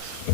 5.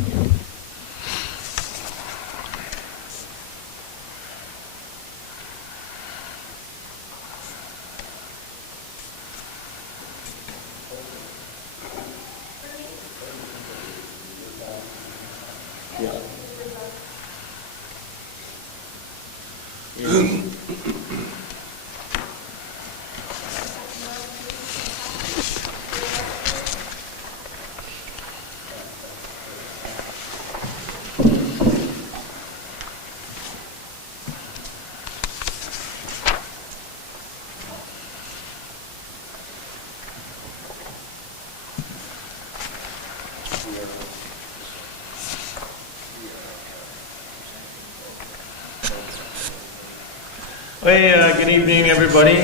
Hey, good evening, everybody.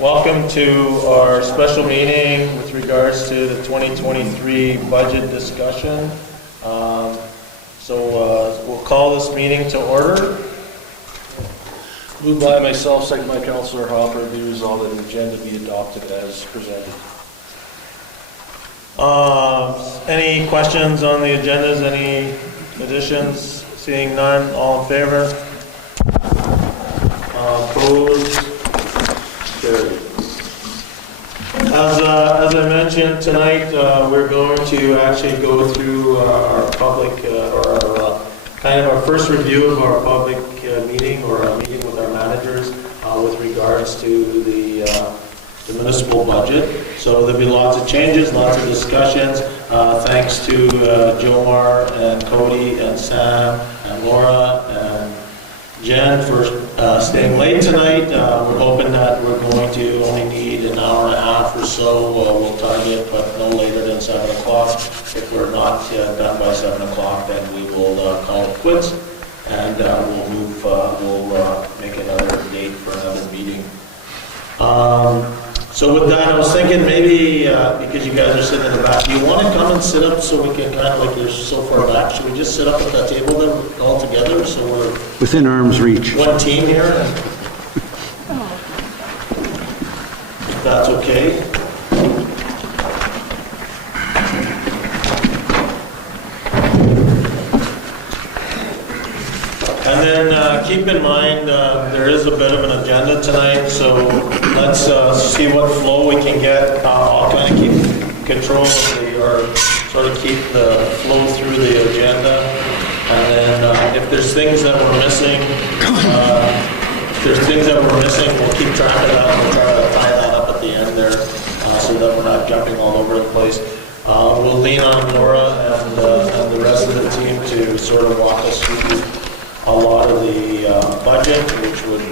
Welcome to our special meeting with regards to the 2023 budget discussion. We'll call this meeting to order. Moved by myself, second by Councillor Hopper, be resolved that an agenda be adopted as presented. Any questions on the agendas? Any additions? Seeing none, all in favor? Opposed? Carried. As I mentioned tonight, we're going to actually go through our public, kind of our first review of our public meeting, or our meeting with our managers with regards to the municipal budget. So there'll be lots of changes, lots of discussions. Thanks to Jomar and Cody and Sam and Laura and Jen for staying late tonight. We're hoping that we're going to only need an hour and a half or so. We'll target, but no later than 7 o'clock. If we're not done by 7 o'clock, then we will call it quits, and we'll move. We'll make another date for another meeting. So with that, I was thinking maybe, because you guys are sitting in the back, do you want to come and sit up so we can kind of, like you're so far back, should we just sit up at that table then all together so we're within arm's reach? one team here? If that's okay. And then keep in mind, there is a bit of an agenda tonight, so let's see what flow we can get. I'll kind of keep control of or sort of keep the flow through the agenda. And then if there's things that we're missing, we'll keep track of that. We'll try to tie that up at the end there so that we're not jumping all over the place. We'll lean on Laura and the rest of the team to sort of walk us through a lot of the budget, which would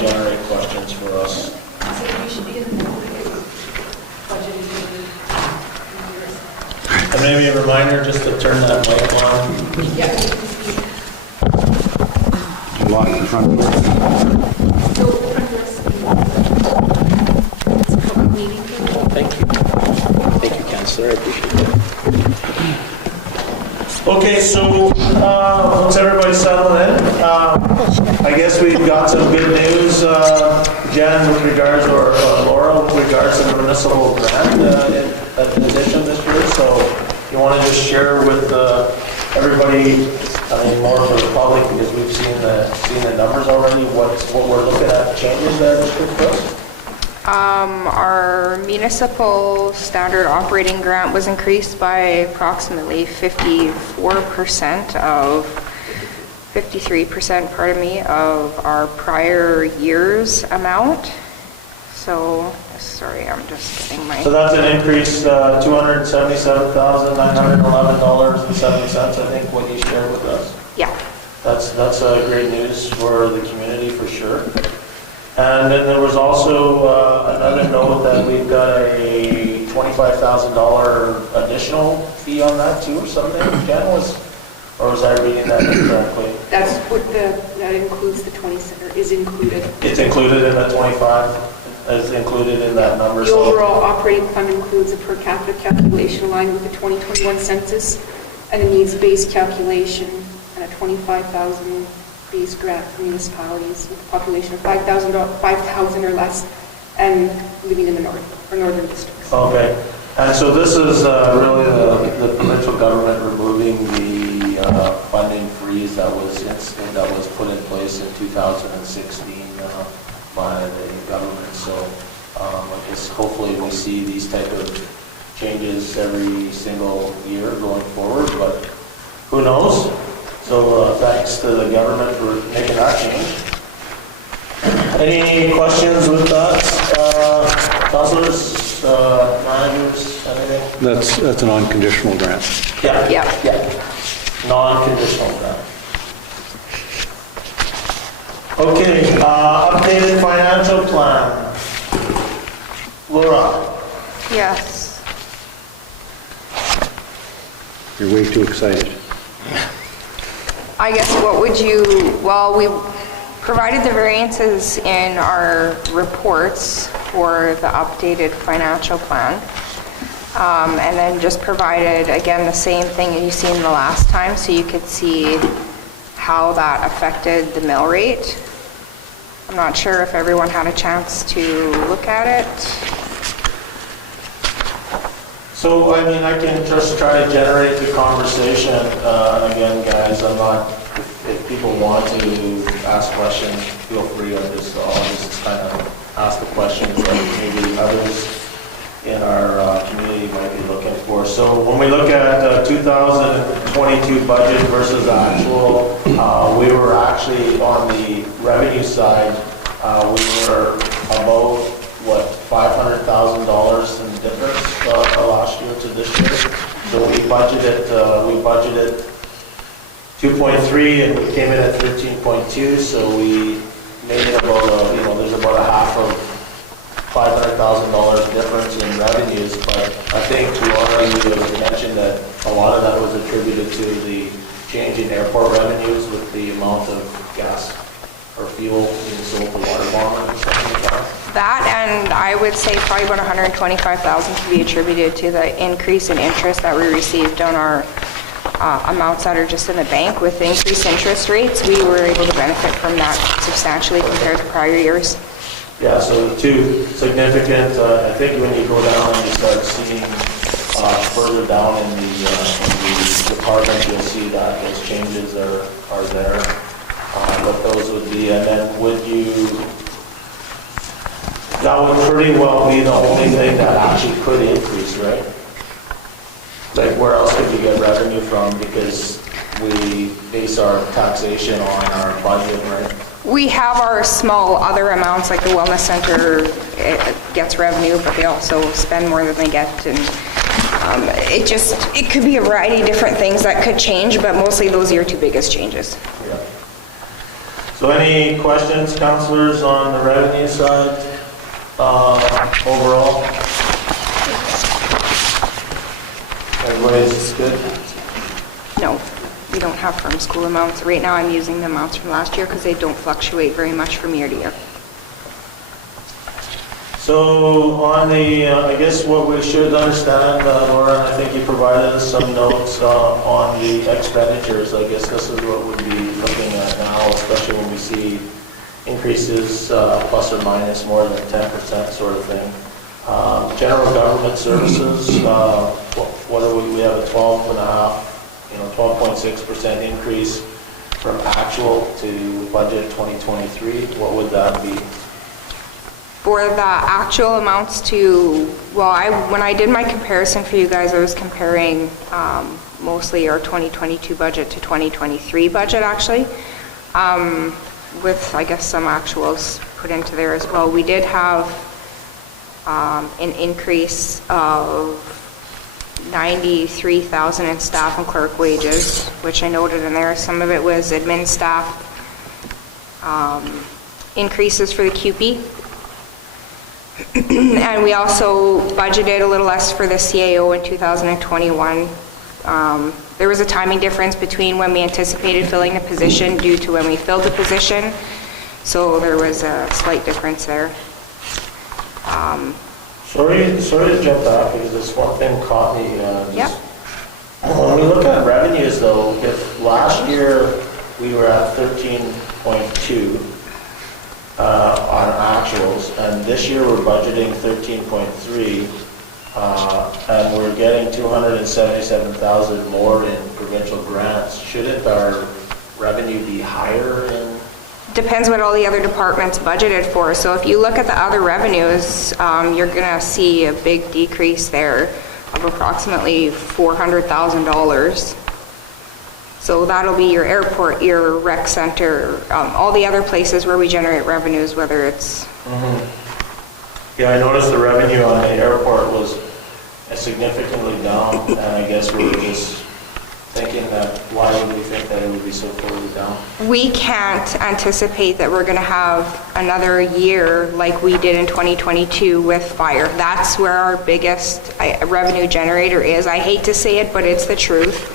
generate questions for us. So we should be in the budget. And maybe a reminder just to turn that mic on. Yeah. Lock the front door. So, it's a public meeting. Thank you. Thank you, Councillor. I appreciate that. Okay, so once everybody's settled in, I guess we've got some good news, Jen, with regards, or Laura, with regards to the municipal grant in addition this year. So you want to just share with everybody, I mean, more for the public, because we've seen the numbers already, what we're looking at changes there this year for us? Our municipal standard operating grant was increased by approximately 53% of our prior year's amount. So, sorry, I'm just getting my... So that's an increase, $277,911.70, I think, what you shared with us. Yeah. That's great news for the community, for sure. And then there was also another note that we've got a $25,000 additional fee on that too, or something. Jen, or was I reading that incorrectly? That's what that includes the 27, or is included. It's included in the 25. Is included in that number. The overall operating fund includes a per capita calculation line with the 2021 census and a needs-based calculation and a 25,000 base grant for municipalities with a population of 5,000 or less and living in the northern districts. Okay. And so this is really the provincial government removing the funding freeze that was put in place in 2016 by the government. So I guess hopefully we see these type of changes every single year going forward, but who knows? So thanks to the government for making that change. Any questions with that, councilors? Managers, anything? That's an unconditional grant. Yeah. Yeah. Non-conditional grant. Okay, updated financial plan. Laura? Yes. You're way too excited. I guess what would you, well, we provided the variances in our reports for the updated financial plan. And then just provided, again, the same thing that you've seen the last time, so you could see how that affected the mill rate. I'm not sure if everyone had a chance to look at it. So, I mean, I can just try to generate the conversation. And again, guys, I'm not, if people want to ask questions, feel free. I'll just kind of ask the questions that maybe others in our community might be looking for. So when we look at 2022 budget versus actual, we were actually on the revenue side, we were about, what, $500,000 in difference last year to this year. So we budgeted 2.3 and we came in at 13.2, so we made it about, there's about a half of $500,000 difference in revenues, but I think you mentioned that a lot of that was attributed to the change in airport revenues with the amount of gas or fuel being sold to water bombers and something like that. That, and I would say probably about $125,000 can be attributed to the increase in interest that we received on our amounts that are just in the bank. With the increased interest rates, we were able to benefit from that substantially compared to prior years. Yeah, so the two significant, I think when you go down and you start seeing further down in the department, you'll see that those changes are there, what those would be. And then that would pretty well be the only thing that actually could increase, right? Like, where else could you get revenue from? Because we base our taxation on our budget, right? We have our small other amounts, like the wellness center, it gets revenue, but they also spend more than they get. And it could be a variety of different things that could change, but mostly those are your two biggest changes. Yeah. So any questions, councillors, on the revenue side overall? Everybody's good? No, we don't have from school amounts. Right now I'm using the amounts from last year because they don't fluctuate very much from year to year. So on the, I guess what we should understand, Laura, I think you provided us some notes on the expenditures. I guess this is what we'd be looking at now, especially when we see increases plus or minus more than 10% sort of thing. General government services, what are we have a 12.6% increase from actual to budget 2023. What would that be? For the actual amounts to, well, when I did my comparison for you guys, I was comparing mostly our 2022 budget to 2023 budget, actually, with, I guess, some actuals put into there as well. We did have an increase of $93,000 in staff and clerk wages, which I noted in there. Some of it was admin staff increases for the QP. And we also budgeted a little less for the CAO in 2021. There was a timing difference between when we anticipated filling the position due to when we filled the position. So there was a slight difference there. Sorry to jump back because this one thing caught me. Yep. When we look at revenues though, if last year we were at 13.2 on actuals, and this year we're budgeting 13.3, and we're getting 277,000 more in provincial grants. Shouldn't our revenue be higher in? Depends what all the other departments budgeted for. So if you look at the other revenues, you're gonna see a big decrease there of approximately $400,000. So that'll be your airport, your rec center, all the other places where we generate revenues, whether it's... Yeah, I noticed the revenue on the airport was significantly down, and I guess we were just thinking that, why would we think that it would be so poorly down? We can't anticipate that we're gonna have another year like we did in 2022 with fire. That's where our biggest revenue generator is. I hate to say it, but it's the truth.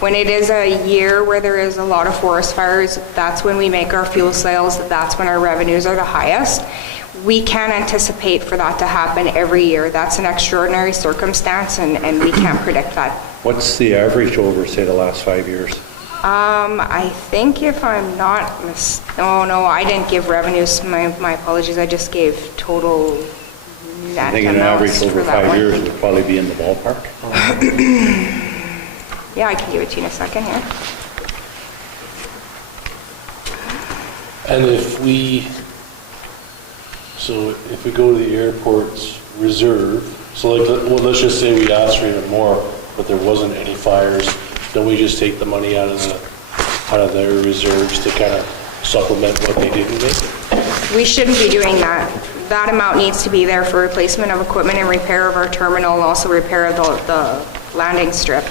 When it is a year where there is a lot of forest fires, that's when we make our fuel sales, that's when our revenues are the highest. We can't anticipate for that to happen every year. That's an extraordinary circumstance, and we can't predict that. What's the average over, say, the last 5 years? I think if I'm not oh no, I didn't give revenues, my apologies, I just gave total net I think an average amounts over for that 5 one. years would probably be in the ballpark. Yeah, I can give it to you in a second here. And if we go to the airport's reserve, so like, well, let's just say we asked for even more, but there wasn't any fires, then we just take the money out of their reserves to kind of supplement what they didn't make? We shouldn't be doing that. That amount needs to be there for replacement of equipment and repair of our terminal, and also repair of the landing strip.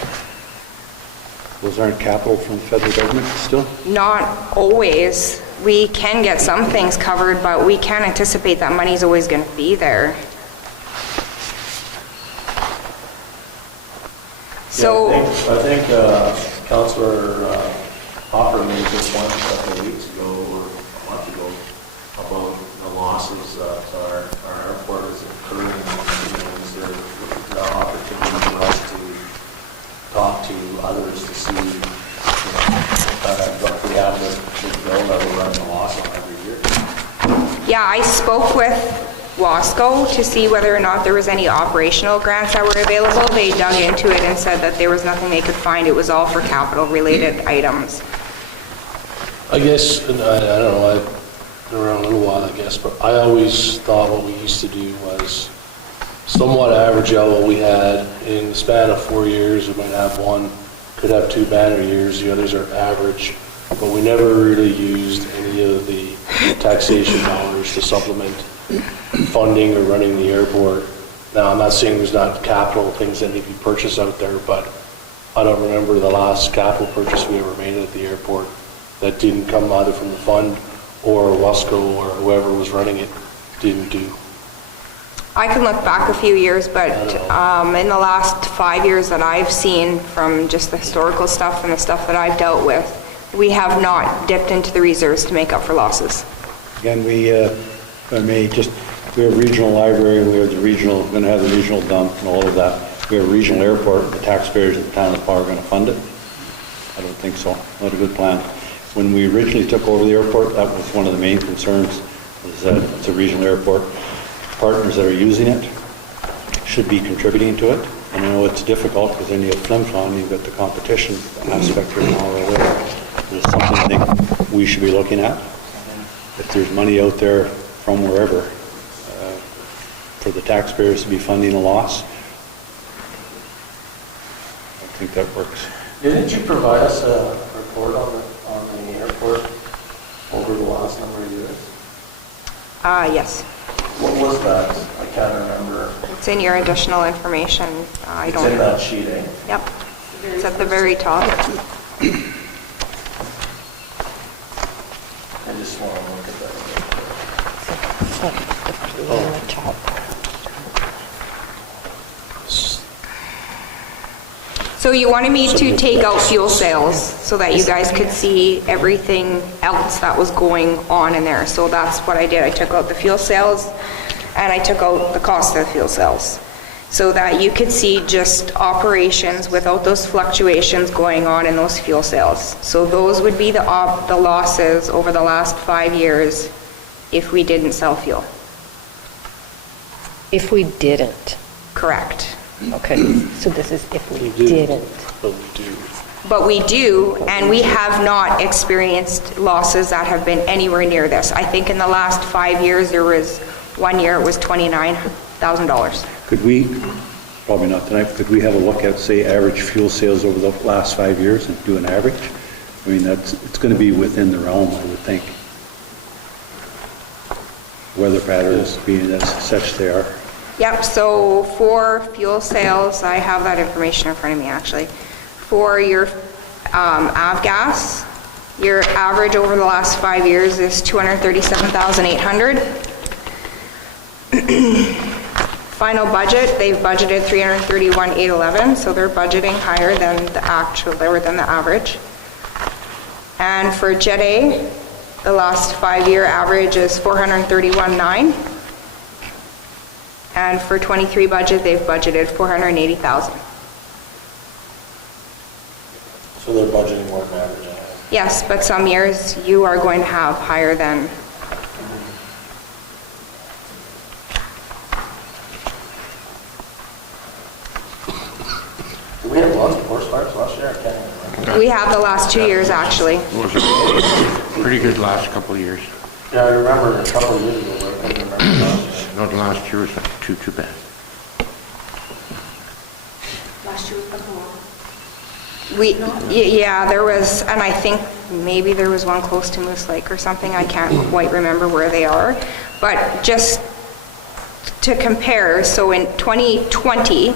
Those aren't capital from the federal government still? Not always. We can get some things covered, but we can't anticipate that money's always going to be there. So, Yeah, I think Councillor Hopper made this point a couple of weeks ago, or a month ago, about the losses that our airport is incurring. Is there an opportunity for us to talk to others to see, what we have with bill that we're running a loss on every year? yeah, I spoke with Wasco to see whether or not there was any operational grants that were available. They dug into it and said that there was nothing they could find. It was all for capital-related items. I guess, and I don't know, I've been around a little while, I guess, but I always thought what we used to do was somewhat average out what we had. In the span of 4 years, we might have one, could have 2 banner years, the others are average, but we never really used any of the taxation dollars to supplement funding or running the airport. Now, I'm not saying there's not capital things that need to be purchased out there, but I don't remember the last capital purchase we ever made at the airport that didn't come either from the fund or Wasco or whoever was running it didn't do. I can look back a few years, but in the last 5 years that I've seen from just the historical stuff and the stuff that I've dealt with, we have not dipped into the reserves to make up for losses. Again, we have a regional library, we have going to have the regional dump and all of that. We have a regional airport, the taxpayers of the town of Plow are going to fund it? I don't think so. Not a good plan. When we originally took over the airport, that was one of the main concerns, is that it's a regional airport. Partners that are using it should be contributing to it. And I know it's difficult because then you have flim-flam, you've got the competition aspect here now already. It's something I think we should be looking at. If there's money out there from wherever for the taxpayers to be funding a loss, I think that works. Didn't you provide us a report on the airport over the last number of years? Yes. What was that? I can't remember. It's in your additional information. I It's don't. in that sheet, eh? Yep. It's at the very top. I just want to look at that. So you wanted me to take out fuel sales so that you guys could see everything else that was going on in there. So that's what I did. I took out the fuel sales and I took out the cost of the fuel sales so that you could see just operations without those fluctuations going on in those fuel sales. So those would be the losses over the last 5 years if we didn't sell fuel. If we didn't. Correct. Okay, so this is if we do. didn't. But we do. But we do, and we have not experienced losses that have been anywhere near this. I think in the last 5 years, there was, 1 year it was $29,000. Could we, probably not tonight, could we have a look at, say, average fuel sales over the last 5 years and do an average? I mean, it's going to be within the realm, I would think. Weather patterns being as such they are. Yep, so for fuel sales, I have that information in front of me, actually. For your avgas, your average over the last 5 years is $237,800. Final budget, they've budgeted $331,811, so they're budgeting higher than the actual, lower than the average. And for Jet A, the last 5-year average is $431,900. And for 23 budget, they've budgeted $480,000. So they're budgeting more than average. Yes, but some years you are going to have higher than. Did we have lots of forest fires last year? I can't remember. We have the last 2 years, actually. Was a pretty good last couple of years. Yeah, I remember a couple of years ago, but I couldn't remember last year. Not last year was not too bad. Last year was like Yeah, there was, and I think maybe there was one close to Moose Lake or something. I can't quite remember where they are. But just to compare, so in 2020,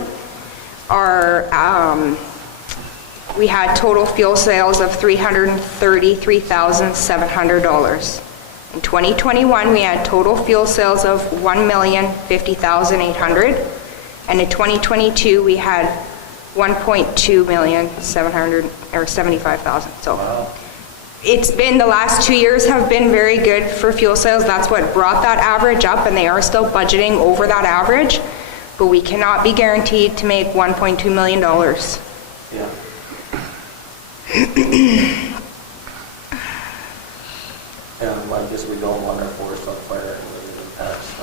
we had total fuel sales of $333,700. In 2021, we had total fuel sales of $1,050,800, and in 2022, we had $1,275,000. So it's been, the last 2 years have been very good for fuel sales. That's what brought that average up, and they are still budgeting over that average, but we cannot be guaranteed to make $1.2 million. Yeah. And I guess we don't want our forest on fire in the past.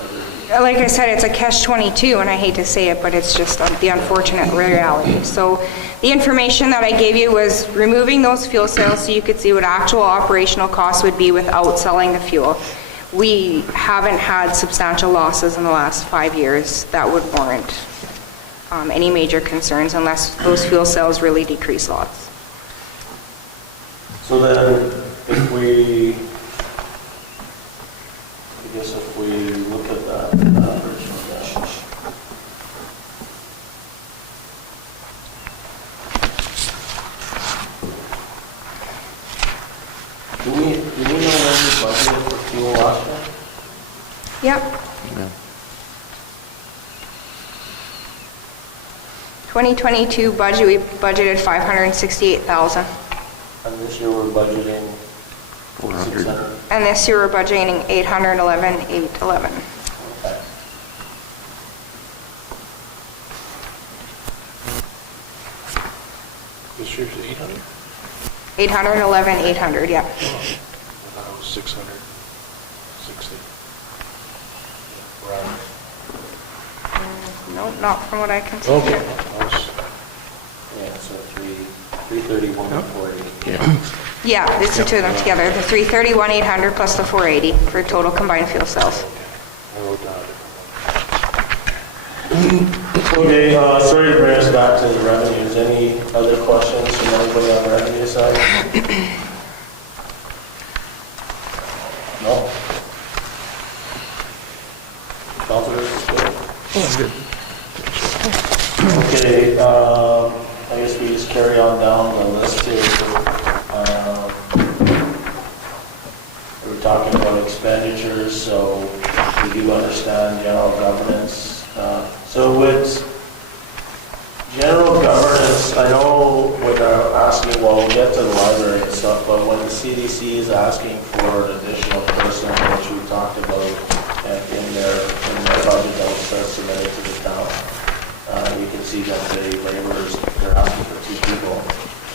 Like I said, it's a catch-22, and I hate to say it, but it's just the unfortunate reality. So the information that I gave you was removing those fuel sales so you could see what actual operational costs would be without selling the fuel. We haven't had substantial losses in the last 5 years that would warrant any major concerns unless those fuel sales really decrease lots. So then, if we, I guess if we look at that average one down. Do we know when we budgeted for fuel last year? Yep. Yeah. 2022 budget, we budgeted $568,000. And this year we're budgeting 400. 600. And this year we're budgeting $811,811. Okay. This year's 800? $811,800, yeah. I thought it was 660. Around. No, not from what I can see. Okay. Yeah, so 331 and 480. Yeah. Yeah, it's the two of them together, the 331,800 plus the 480 for total combined fuel sales. I wrote down. Okay, sorry to bring us back to the revenues. Any other questions from anybody on the revenue side? No? Counselor, good? Okay, I guess we just carry on down the list here. We were talking about expenditures, so we do understand general governance. So with general governance, I know what they're asking, well, we'll get to the library and stuff, but when the CDC is asking for an additional person, which we talked about in their budget that was submitted to the town, you can see that the laborers, they're asking for 2 people.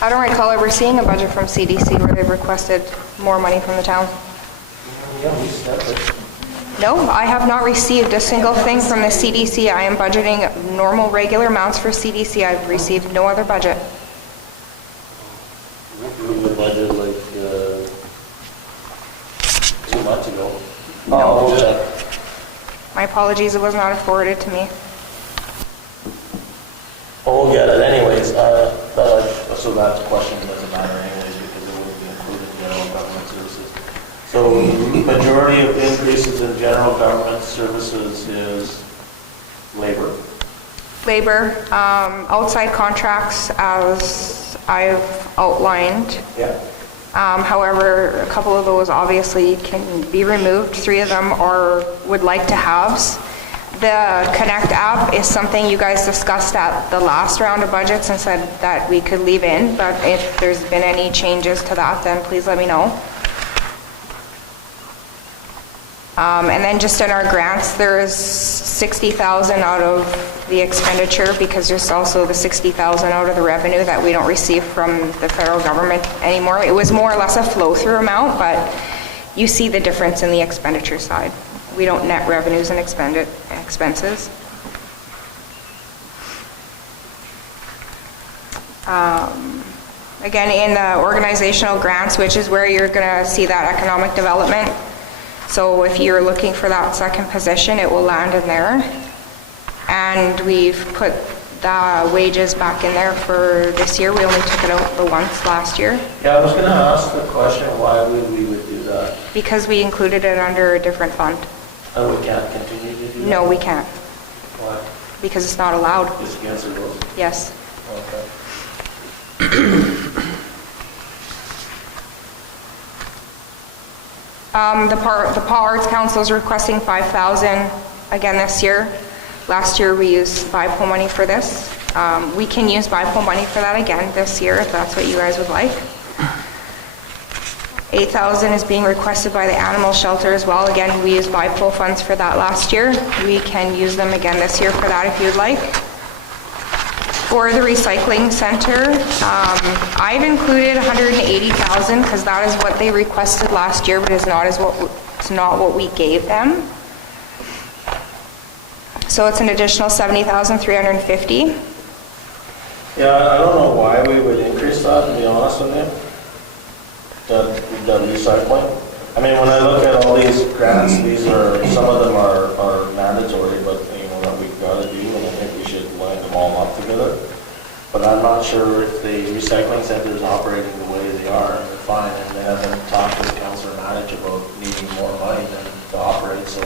I don't recall ever seeing a budget from CDC where they've requested more money from the town. Yeah, we said it. No, I have not received a single thing from the CDC. I am budgeting normal, regular amounts for CDC. I've received no other budget. We were budgeted like 2 months ago. No. We'll check. My apologies, it was not forwarded to me. Well, we'll get it anyways. So that question doesn't matter anyways because it wouldn't be included in general government services. So majority of increases in general government services is labor. Labor, outside contracts, as I've outlined. Yeah. However, a couple of those obviously can be removed. 3 of them would like to haves. The Connect app is something you guys discussed at the last round of budgets and said that we could leave in, but if there's been any changes to that, then please let me know. And then just in our grants, there is 60,000 out of the expenditure because there's also the 60,000 out of the revenue that we don't receive from the federal government anymore. It was more or less a flow-through amount, but you see the difference in the expenditure side. We don't net revenues and expenses. Again, in the organizational grants, which is where you're going to see that economic development. So if you're looking for that second position, it will land in there. And we've put the wages back in there for this year. We only took it out the once last year Yeah, I was gonna ask the question why we would do that. because we included it under a different fund. And we can't continue to do that? No, we can't Why? because it's not allowed. It's against the rules? Yes. Okay. The Paul Arts Council is requesting 5,000 again this year. Last year we used BIPO money for this. We can use BIPO money for that again this year if that's what you guys would like. 8,000 is being requested by the animal shelter as well. Again, we used BIPO funds for that last year. We can use them again this year for that if you'd like. For the recycling center, I've included 180,000 because that is what they requested last year, but it's not what we gave them. So it's an additional 70,350. Yeah, I don't know why we would increase that, to be honest with you. The recycling. I mean, when I look at all these grants, some of them are mandatory, but you know, that we've got to do, and I think we should line them all up together. But I'm not sure if the recycling center is operating the way they are, and they're fine, and they haven't talked to Councillor Manage about needing more money than to operate, so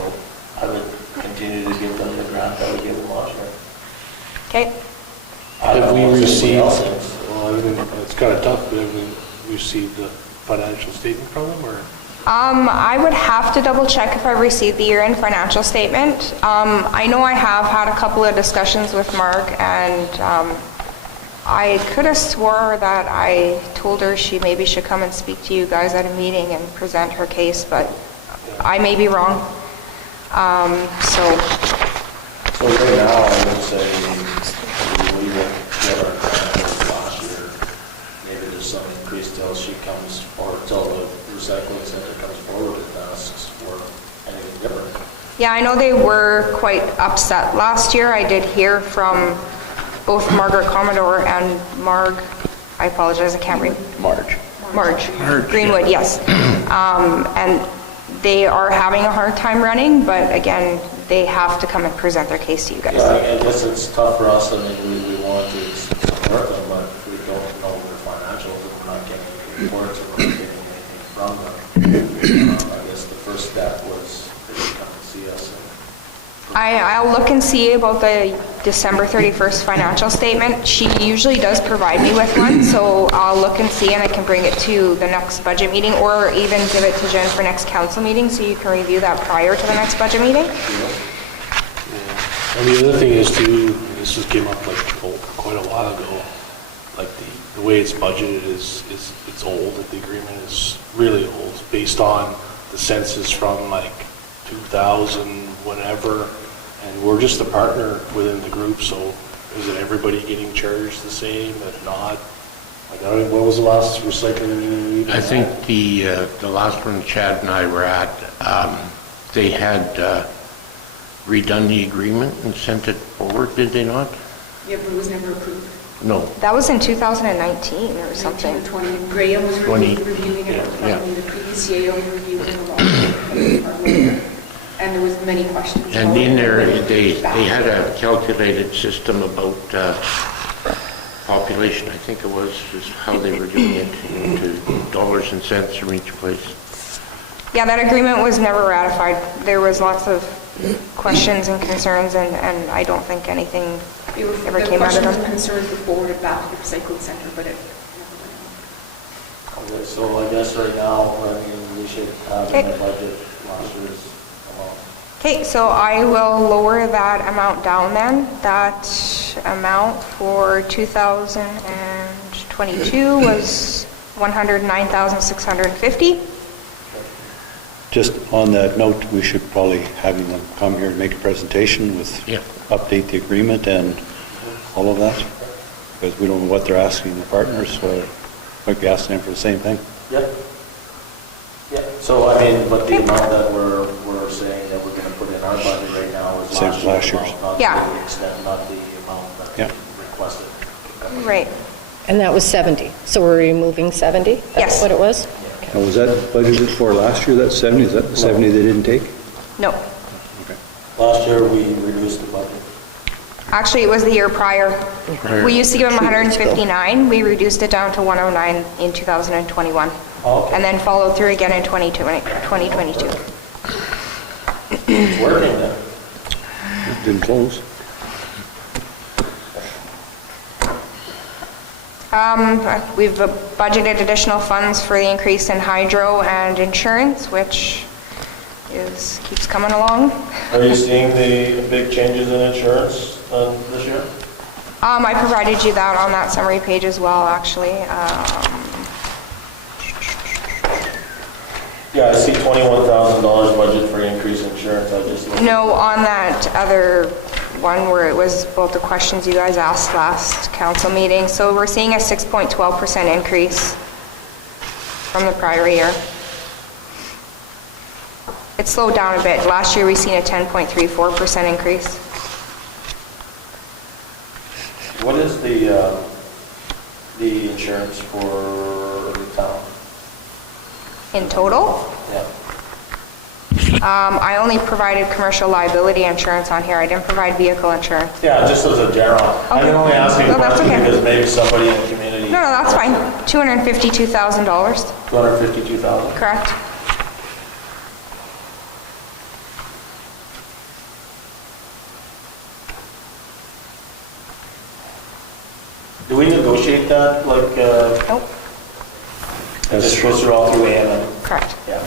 I would continue to give them the grant that we gave them last year. Okay. I don't Have we know if anybody received, else thinks. well, I mean, it's kind of tough, but have we received the financial statement from them, or? I would have to double check if I received the year-end financial statement. I know I have had a couple of discussions with Mark, and I could have swore that I told her she maybe should come and speak to you guys at a meeting and present her case, but I may be wrong. So right now, I would say we will get our grant last year. Maybe there's some increase till she comes, or till the recycling center comes forward and asks for anything different. Yeah, I know they were quite upset last year. I did hear from both Margaret Commodore and I apologize, I can't read. Marge, Greenwood, yes. And they are having a hard time running, but again, they have to come and present their case to you guys. Yeah, I guess it's tough for us. I mean, we want to support them, but we don't know their financials, and we're not getting any reports, or we're not getting anything from them. I guess the first step was they should come and see us. I'll look and see about the December 31st financial statement. She usually does provide me with one, so I'll look and see, and I can bring it to the next budget meeting, or even give it to Jen for next council meeting, so you can review that prior to the next budget meeting. And the other thing is too, this just came up like quite a while ago, like the way it's budgeted is it's old, that the agreement is really old, based on the census from like 2000, whatever, and we're just a partner within the group, so is it everybody getting charged the same? If not, like, I don't know, what was the last recycling meeting? I think the last one Chad and I were at, they had redone the agreement and sent it forward, did they not? Yeah, but it was never approved. No. That was in 2019 or something. 19 or 20, and Graham was 20. reviewing it, Yeah. the previous CAO was reviewing it along. And there was many questions. And in there, they had a calculated system about population, I think it was, is how they were doing it into dollars and cents from each place. Yeah, that agreement was never ratified. There was lots of questions and concerns, and I don't think anything ever The came out of questions and them. concerns were forwarded back to the recycling center, but it never went Okay, so I guess right now, I mean, we should have in the Okay. budget last year's amount. Okay, so I will lower that amount down then. That amount for 2022 was 109,650. Just on that note, we should probably have them come here and make a presentation with, Yeah. update the agreement and all of that, because we don't know what they're asking the partners, so might be asking them for the same thing. Yep. Yeah, so I mean, but the amount that we're saying that we're gonna put in our budget right now is Same as last year's. amount, not Yeah. the extent, not the amount Yeah. that requested. Right. And that was 70. So we're removing 70? Yes. That's what it was? Now, was that budgeted for last year, that 70? Is that the 70 they didn't take? No. Okay. Last year, we reduced the budget. Actually, it was the year prior. Prior. We used to give them 159. We reduced it down to 109 in 2021. Okay. And then followed through again in 2022. It's working then. Didn't close. We've budgeted additional funds for the increase in hydro and insurance, which keeps coming along. Are you seeing the big changes in insurance this year? I provided you that on that summary page as well, actually. Yeah, I see $21,000 budget for increased insurance, I just looked. No, on that other one where it was both the questions you guys asked last council meeting. So we're seeing a 6.12% increase from the prior year. It slowed down a bit. Last year we seen a 10.34% increase. What is the insurance for the town? In total, Yeah. I only provided commercial liability insurance on here. I didn't provide vehicle insurance. Yeah, just as a general. I'm Okay. only asking No, a that's question okay. because maybe somebody in the community. No, that's fine. $252,000, 252,000? correct? Do we negotiate that, like, Nope, it just goes through all through AMM? correct. Yeah.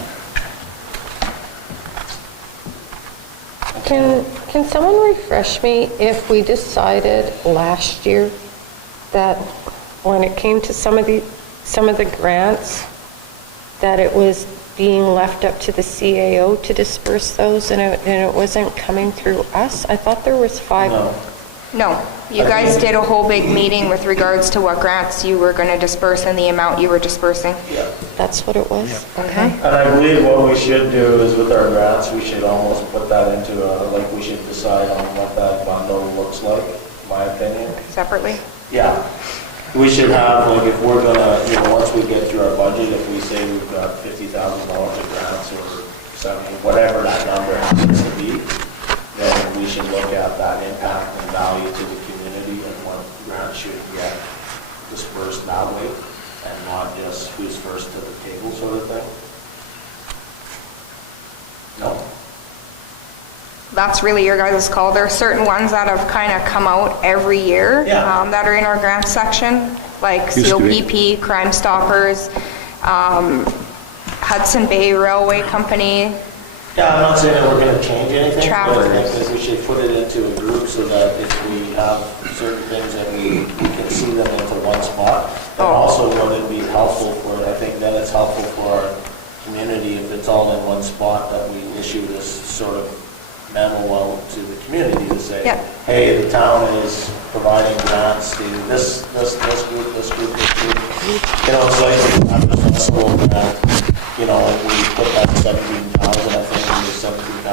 Can someone refresh me if we decided last year that when it came to some of the grants, that it was being left up to the CAO to disperse those and it wasn't coming through us? I thought there was 5. No. No, you guys did a whole big meeting with regards to what grants you were going to disperse and the amount you were dispersing. Yeah. That's what it was? Okay. And I believe what we should do is with our grants, we should almost put that into like, we should decide on what that bundle looks like, in my opinion. Separately? Yeah. We should have, like, if we're gonna, once we get through our budget, if we say we've got $50,000 of grants or 70, whatever that number happens to be, then we should look at that impact and value to the community and what grants should get dispersed that way, and not just who's first to the table sort of thing. No? That's really your guys' call. There are certain ones that have kind of come out every year Yeah. that are in our grant section, like Used to be. COPP, Crime Stoppers, Hudson Bay Railway Company. Yeah, I'm not saying that we're gonna change anything, but I Trappers. think that we should put it into a group so that if we have certain things that we can see them into one spot. And also what it'd be helpful for, I think then it's helpful for our community if it's all in one spot, that we issue this sort of memo out to the community to say, Yeah. hey, the town is providing grants to this group, this group, this group. It's like, I'm responsible for that, we put that 17,000, I think, into 17,000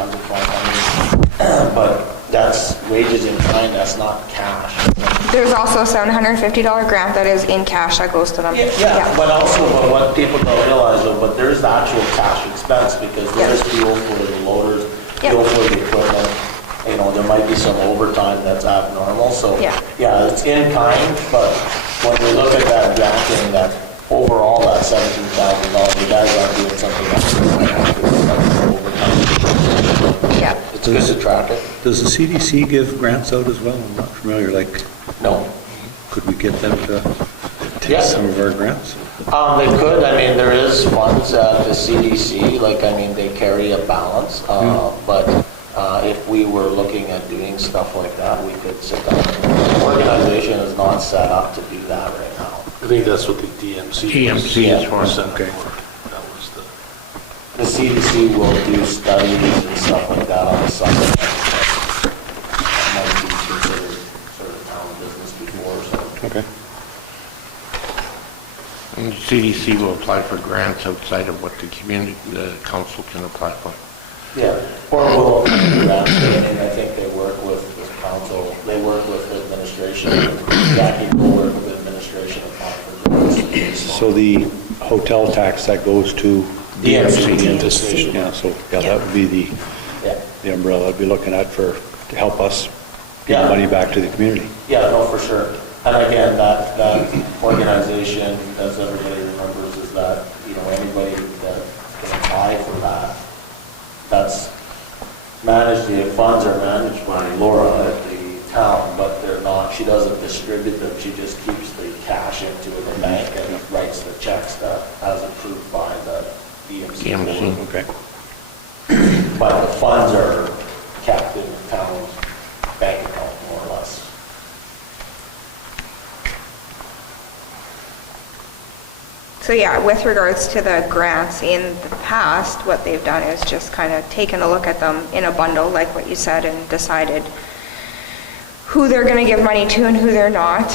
wages in kind, that's not cash. There's also a $750 grant that is in cash that goes to them. Yeah, but also, what people don't realize though, but there's the actual cash expense because there's fuel for the loaders, fuel for the equipment. You know, there might be some overtime that's abnormal, so, Yeah. yeah, it's in kind, but when we look at that granting, that overall, that $17,000, you guys are doing something that's overtime. Yeah. It's good to track it. Does the CDC give grants out as well? I'm not familiar, like, No. could we get them to Yeah. take some of our grants? They could, I mean, there is funds at the CDC, like, I mean, they carry a balance, but if we were looking at doing stuff like that, we could sit down. The organization is not set up to do that right now. I think that's what the DMC. DMC is for. Okay. That was the. The CDC will do studies and stuff like that on the side. That might be considered sort of town business before, so. Okay. And the CDC will apply for grants outside of what the council can apply for. Yeah, or we'll, I mean, I think they work with council, they work with administration, Jackie will work with administration and conference. So the hotel tax that goes to DMC. Destination. Yeah, so, yeah, that would be Yeah, the umbrella I'd be looking at to help us Yeah. get money back to the community. yeah, no, for sure. And again, that organization, as everybody remembers, is that, you know, anybody that can apply for that, that's managed, the funds are managed by Laura at the town, but they're not, she doesn't distribute them, she just keeps the cash into the bank and writes the checks that as approved by the DMC board. Okay. But the funds are kept in the town's bank account, more or less. So yeah, with regards to the grants in the past, what they've done is just kind of taken a look at them in a bundle, like what you said, and decided who they're going to give money to and who they're not.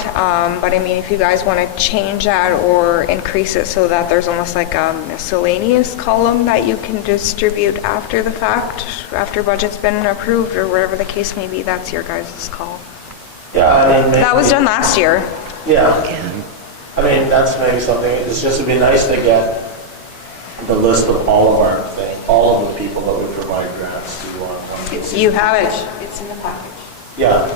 But I mean, if you guys want to change that or increase it so that there's almost like a miscellaneous column that you can distribute after the fact, after budget's been approved or whatever the case may be, that's your guys' call. Yeah, I mean. That was done last year. Yeah. I mean, that's maybe something, it's just, it'd be nice to get the list of all of our thing, all of the people that we provide grants to on. You have it. It's in the package. Yeah.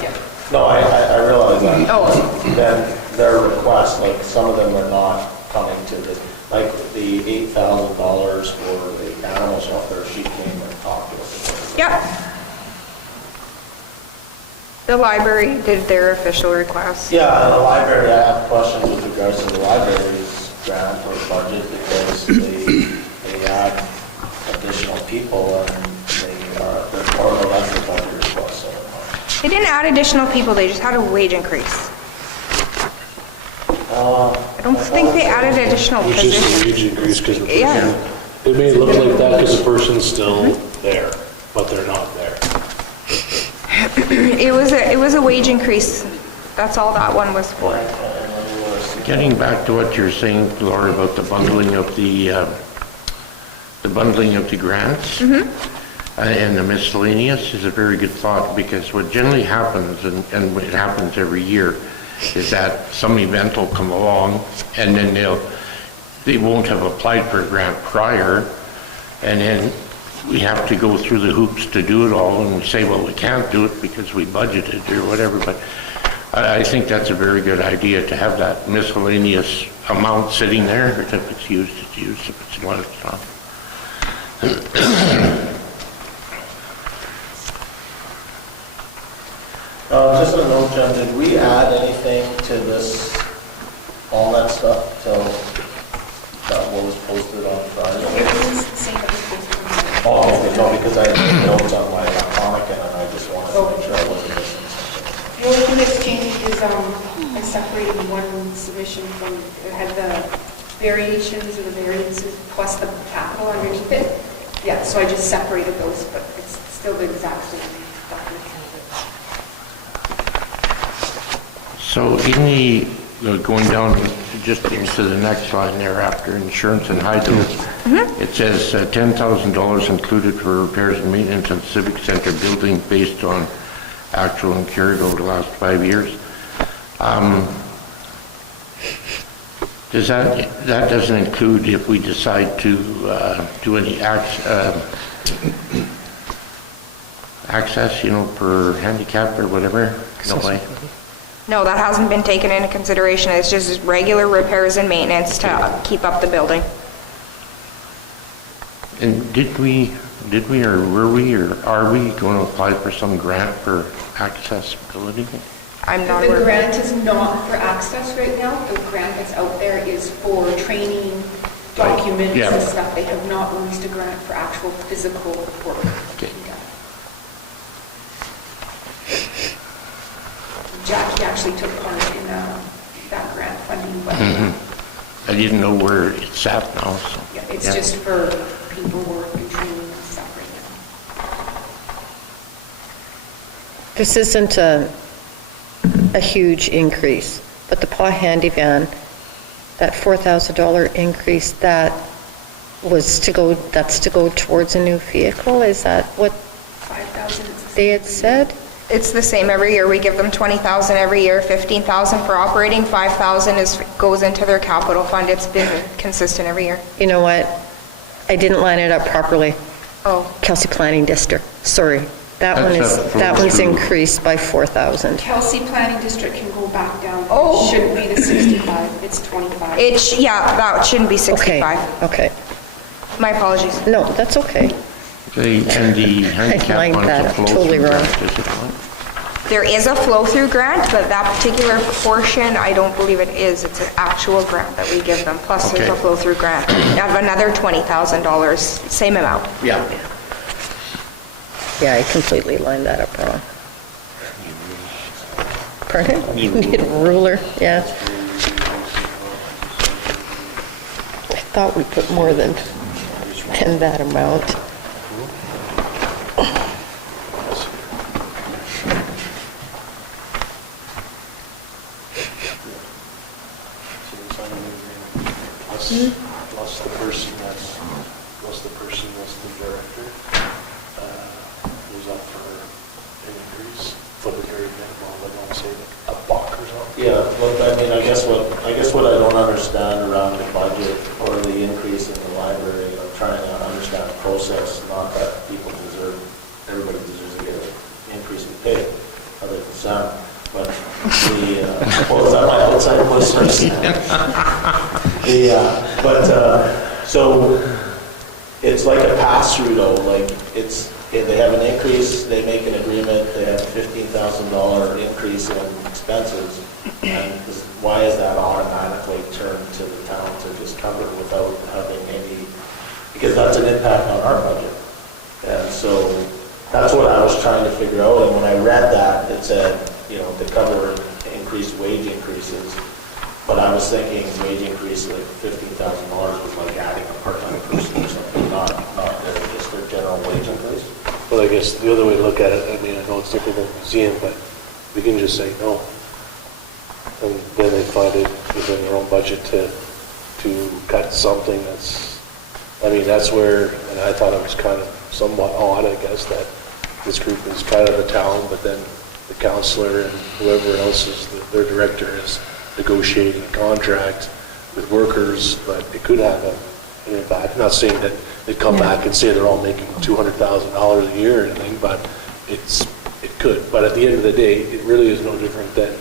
No, I realize that. Oh. Then their requests, like, some of them are not coming to the, like, the $8,000 for the animal shelter, she came and talked to us. Yep. The library did their official request. Yeah, and the library, I have questions with regards to the library's grant or budget because they add additional people and they're more or less the budget request. So. They didn't add additional people, they just had a wage increase. I don't think they added additional It's just a positions. wage increase because the Yeah. person, it may look like that because the person's still there, but they're not there. It was a wage increase, that's all that one was for. Getting back to what you're saying, Laura, about the bundling of the grants and the miscellaneous is a very good thought, because what generally happens, and it happens every year, is that some event will come along and then they won't have applied for a grant prior, and then we have to go through the hoops to do it all, and we say, well, we can't do it because we budgeted or whatever, but I think that's a very good idea to have that miscellaneous amount sitting there. If it's used, it's used. If it's not, it's not. Just a note, John, did we add anything to this, all that stuff, till that what was posted on Friday? It was the same that was posted on the- Oh, okay, no, because I had notes on my electronic and I just wanted to make sure I wasn't missing something. The only thing that's changed is I separated one submission from, it had the variations or the variances plus the capital underneath it. Yeah, so I just separated those, but it's still the exact same document. So in the, going down just into the next line there after insurance and hydrants, it says $10,000 included for repairs and maintenance of the Civic Center building based on actual and cured over the last 5 years. Does that doesn't include if we decide to do any access, per handicap or whatever? No way. No, that hasn't been taken into consideration. It's just regular repairs and maintenance to keep up the building. And did we, or were we, or are we going to apply for some grant for accessibility? I'm not The aware. grant is not for access right now. The grant that's out there is for training, documents Yeah. and stuff. They have not released a grant for actual physical work. Okay. Jackie actually took part in that grant funding, but I didn't know where it's at now, so. yeah, it's just for paperwork and training and stuff right now. This isn't a huge increase, but the Paw Handy Van, that $4,000 increase, that's to go towards a new vehicle? Is that what 5,000 is they had said? It's the same every year. We give them 20,000 every year, 15,000 for operating, 5,000 goes into their capital fund. It's been consistent every year. You know what? I didn't line it up properly. Oh, Kelsey Planning District, sorry. That one's increased by 4,000. Kelsey Planning District can go back down. Oh. It shouldn't be the 65, it's 25. that shouldn't be 65. Okay. My apologies. No, that's okay. And the handicap lined one's that a up flow-through totally wrong. grant, is it not? There is a flow-through grant, but that particular portion, I don't believe it is. It's an actual grant that we give them, plus there's a Okay. flow-through grant of another $20,000, same amount. Yeah. Yeah, I completely lined that up wrong. Pardon? Need a ruler, yeah. I thought we put more than that amount. Plus the person that's the director, who's up for an increase for the very minimum, I don't say a buck or something. Yeah, look, I mean, I guess what I don't understand around the budget or the increase in the library, I'm trying to understand the process, not that everybody deserves to get an increase in pay, other than Sam. But well, is that my outside listeners? So it's like a pass-through though, like if they have an increase, they make an agreement, they have a $15,000 increase in expenses, and why is that automatically turned to the town to just cover it without having any, because that's an impact on our budget. And so that's what I was trying to figure out, and when I read that, it said, to cover increased wage increases, but I was thinking wage increase like $15,000 was like adding a part-time person or something, not just their general wage increase. Well, I guess the other way to look at it, I mean, I know it's different than the museum, but we can just say no. And then they find it within their own budget to cut something that's where, and I thought it was kind of somewhat odd, I guess, that this group is kind of the town, but then the counselor and whoever else is their director is negotiating a contract with workers, but it could have an impact. I'm not saying that they'd come back and say they're all making $200,000 a year or anything, but it could. But at the end of the day, it really is no different than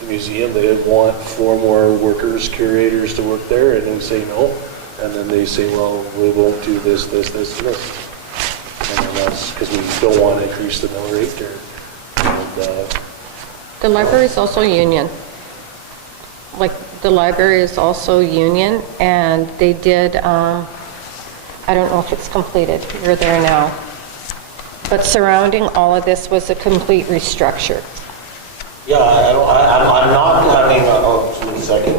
the museum. They want 4 more workers, curators to work there, and they say no. And then they say, well, we won't do this, this, this, and this. And then that's because we don't want to increase the mill rate. The library is also union. Like, the library is also union, and they did, I don't know if it's completed, you're there now. But surrounding all of this was a complete restructure. Yeah, I'm not, I mean, give me a second,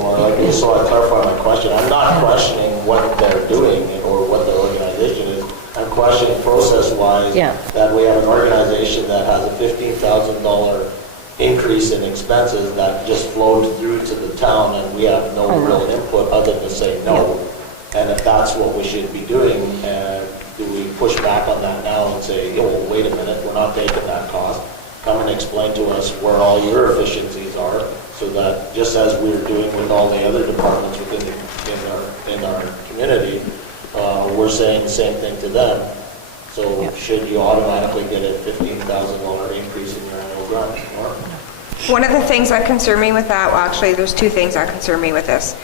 just so I clarify my question, I'm not questioning what they're doing or what their organization is. I'm questioning process-wise that we have an organization that has a $15,000 increase in expenses that just flowed through to the town, and we have no real input other than say no. And if that's what we should be doing, do we push back on that now and say, well, wait a minute, we're not taking that cost? come and explain to us where all your efficiencies are, so that just as we're doing with all the other departments within in our community, we're saying the same thing to them. So should you automatically get a $15,000 increase in your annual grant? Or? One of the things that concern me with that, well, actually, there's two things that concern me with this.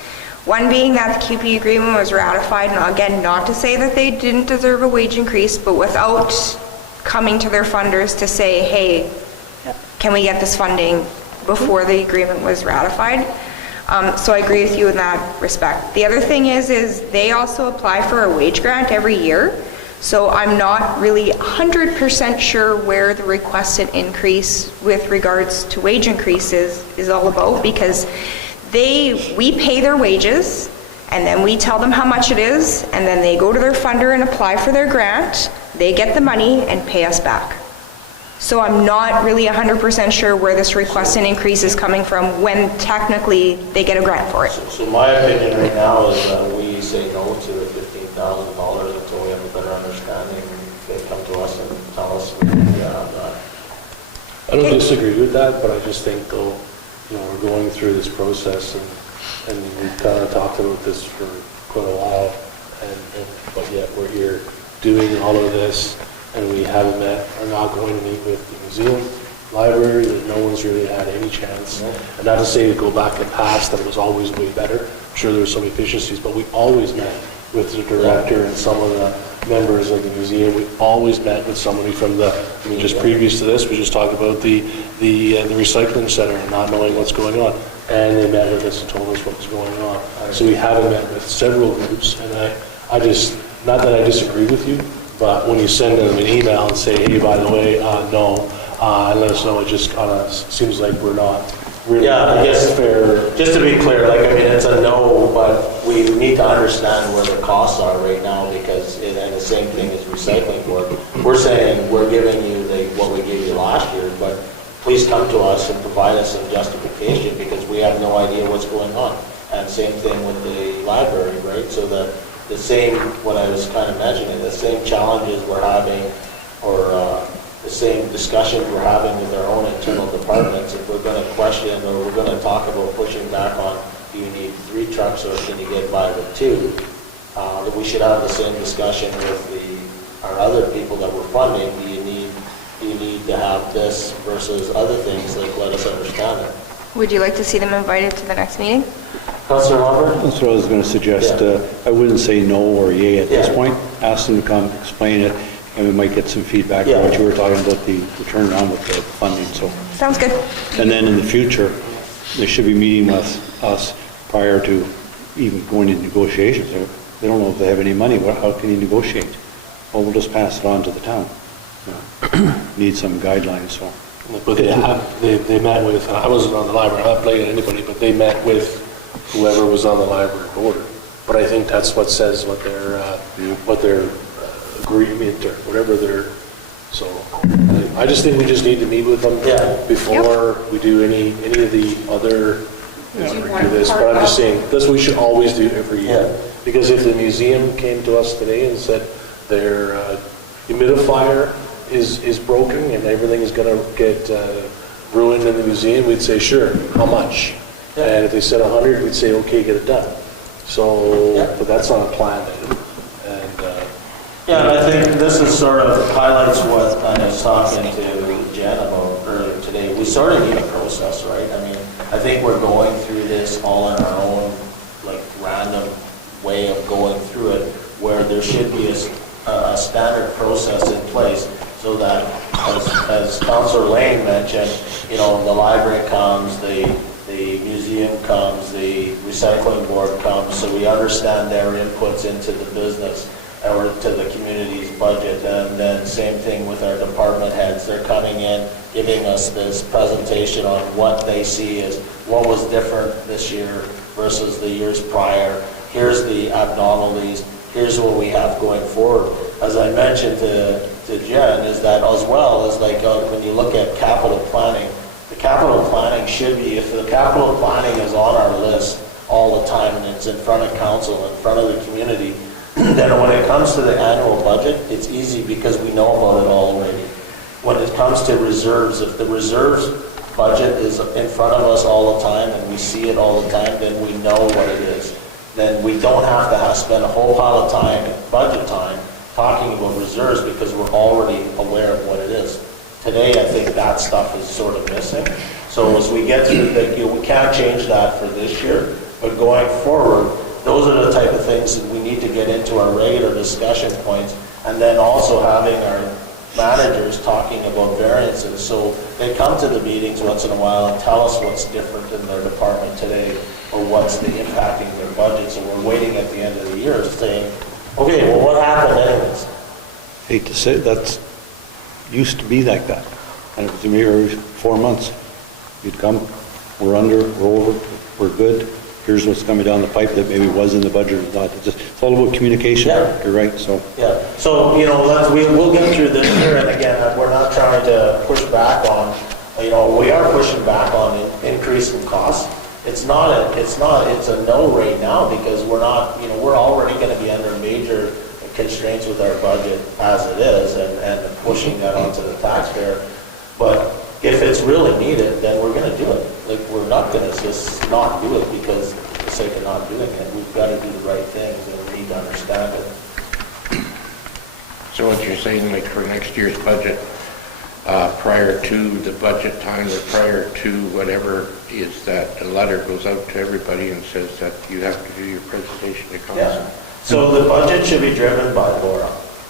One being that the QP agreement was ratified, and again, not to say that they didn't deserve a wage increase, but without coming to their funders to say, hey, can we get this funding before the agreement was ratified? So I agree with you in that respect. The other thing is they also apply for a wage grant every year. So I'm not really 100% sure where the requested increase with regards to wage increases is all about, because we pay their wages, and then we tell them how much it is, and then they go to their funder and apply for their grant, they get the money and pay us back. So I'm not really 100% sure where this requested increase is coming from when technically they get a grant for it. So my opinion right now is that we say no to the $15,000 until we have a better understanding. They come to us and tell us we have that. I don't disagree with that, but I just think though, we're going through this process and we've kind of talked about this for quite a while, but yet we're here doing all of this, and we haven't met, are not going to meet with the museum, library, that no one's really had any chance. And not to say to go back to the past, that it was always way better. I'm sure there were some efficiencies, but we always met with the director and some of the members of the museum. We always met with somebody from just previous to this, we just talked about the recycling center and not knowing what's going on. And they met with us and told us what was going on. So we haven't met with several groups, and I just, not that I disagree with you, but when you send them an email and say, hey, by the way, no, and let us know, it just kind of seems like we're not really I guess fair. Just to be clear, it's a no, but we need to understand where the costs are right now, because, and the same thing as recycling board. We're saying we're giving you what we gave you last year, but please come to us and provide us some justification, because we have no idea what's going on. And same thing with the library, right? So that the same, what I was kind of mentioning, the same challenges we're having, or the same discussions we're having with our own internal departments, if we're going to question, or we're going to talk about pushing back on, do you need 3 trucks or can you get by with 2, that we should have the same discussion with our other people that we're funding. Do you need to have this versus other things, let us understand it. Would you like to see them invited to the next meeting? Councillor Robert? That's what I was going to suggest. I wouldn't say no or yay at this point. Ask them to come, explain it, and we might get some feedback on what you were talking about, the turnaround with the funding. So, Sounds good. and then in the future, they should be meeting with us prior to even going into negotiations. They don't know if they have any money. How can you negotiate? Well, we'll just pass it on to the town. Need some guidelines. So. But they met with, I wasn't on the library, I'm not blaming anybody, but they met with whoever was on the library board. But I think that's what says what their agreement or whatever their, so I just think we just need to meet with them before we do any of the other, do this. But I'm just saying, that's what we should always do every year. Because if the museum came to us today and said their humidifier is broken and everything is going to get ruined in the museum, we'd say, sure, how much? And if they said 100, we'd say, okay, get it done. So, but that's not a plan. And I think this is sort of highlights what I was talking to Jen about earlier today. We sort of need a process, right? I mean, I think we're going through this all in our own, random way of going through it, where there should be a standard process in place, so that, as Councillor Lane mentioned, the library comes, the museum comes, the recycling board comes, so we understand their inputs into the business or to the community's budget. And then same thing with our department heads. They're coming in, giving us this presentation on what they see as what was different this year versus the years prior. Here's the abnormalities. Here's what we have going forward. As I mentioned to Jen, is that as well as when you look at capital planning, the capital planning should be, if the capital planning is on our list all the time and it's in front of council, in front of the community, then when it comes to the annual budget, it's easy because we know about it all already. when it comes to reserves, if the reserves budget is in front of us all the time and we see it all the time, then we know what it is. Then we don't have to spend a whole pile of time, budget time, talking about reserves because we're already aware of what it is. Today, I think that stuff is sort of missing. So as we get through we can't change that for this year, but going forward, those are the type of things that we need to get into our regular discussion points, and then also having our managers talking about variances. So they come to the meetings once in a while and tell us what's different in their department today, or what's impacting their budgets, and we're waiting at the end of the year saying, okay, well, what happened anyways? Hate to say, that's, used to be like that. And it was every 4 months. You'd come, we're under, we're over, we're good. Here's what's coming down the pipe that maybe was in the budget or not. It's all about communication. Yeah. You're right, so. Yeah, so, we'll get through this year, and again, we're not trying to push back on, we are pushing back on increase in costs. It's a no right now, because we're not, we're already gonna be under major constraints with our budget as it is, and pushing that onto the taxpayer. But if it's really needed, then we're gonna do it. Like, we're not gonna just not do it because for the sake of not doing it. We've gotta do the right things, and we need to understand it. So what you're saying, like for next year's budget, prior to the budget time or prior to whatever, is that a letter goes out to everybody and says that you have to do your presentation to council? Yeah. So the budget should be driven by Laura.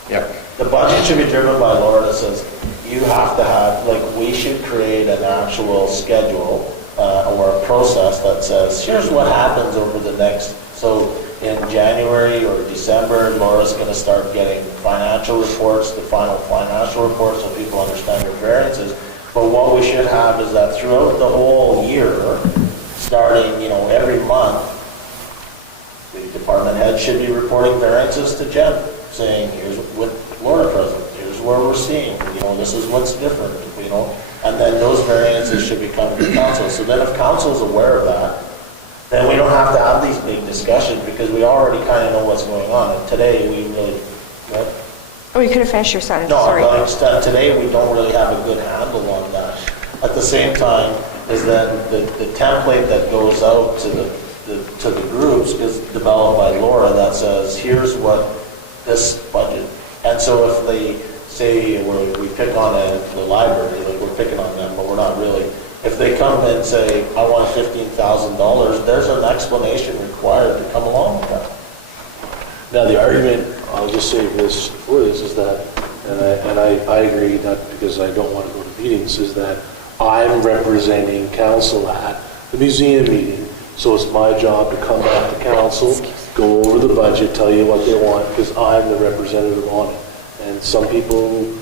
Yep. The budget should be driven by Laura that says, you have to have, we should create an actual schedule or a process that says, here's what happens over the next, so in January or December, Laura's going to start getting financial reports, the final financial reports, so people understand their variances. But what we should have is that throughout the whole year, starting, every month, the department head should be reporting variances to Jen, saying, here's what Laura present, here's where we're seeing, this is what's different, and then those variances should be coming to council. So then if council's aware of that, then we don't have to have these big discussions, because we already kind of know what's going on. And today, we really, what? Oh, you could have finished your sentence, No, sorry. but today, we don't really have a good handle on that. At the same time, is then the template that goes out to the groups is developed by Laura that says, here's what this budget. And so if they say, we pick on the library, like we're picking on them, but we're not really. If they come and say, I want $15,000, there's an explanation required to come along with that. Now, the argument, I'll just say for this is that, and I agree, not because I don't want to go to meetings, is that I'm representing council at the museum meeting, so it's my job to come back to council, go over the budget, tell you what they want, because I'm the representative on it. And some people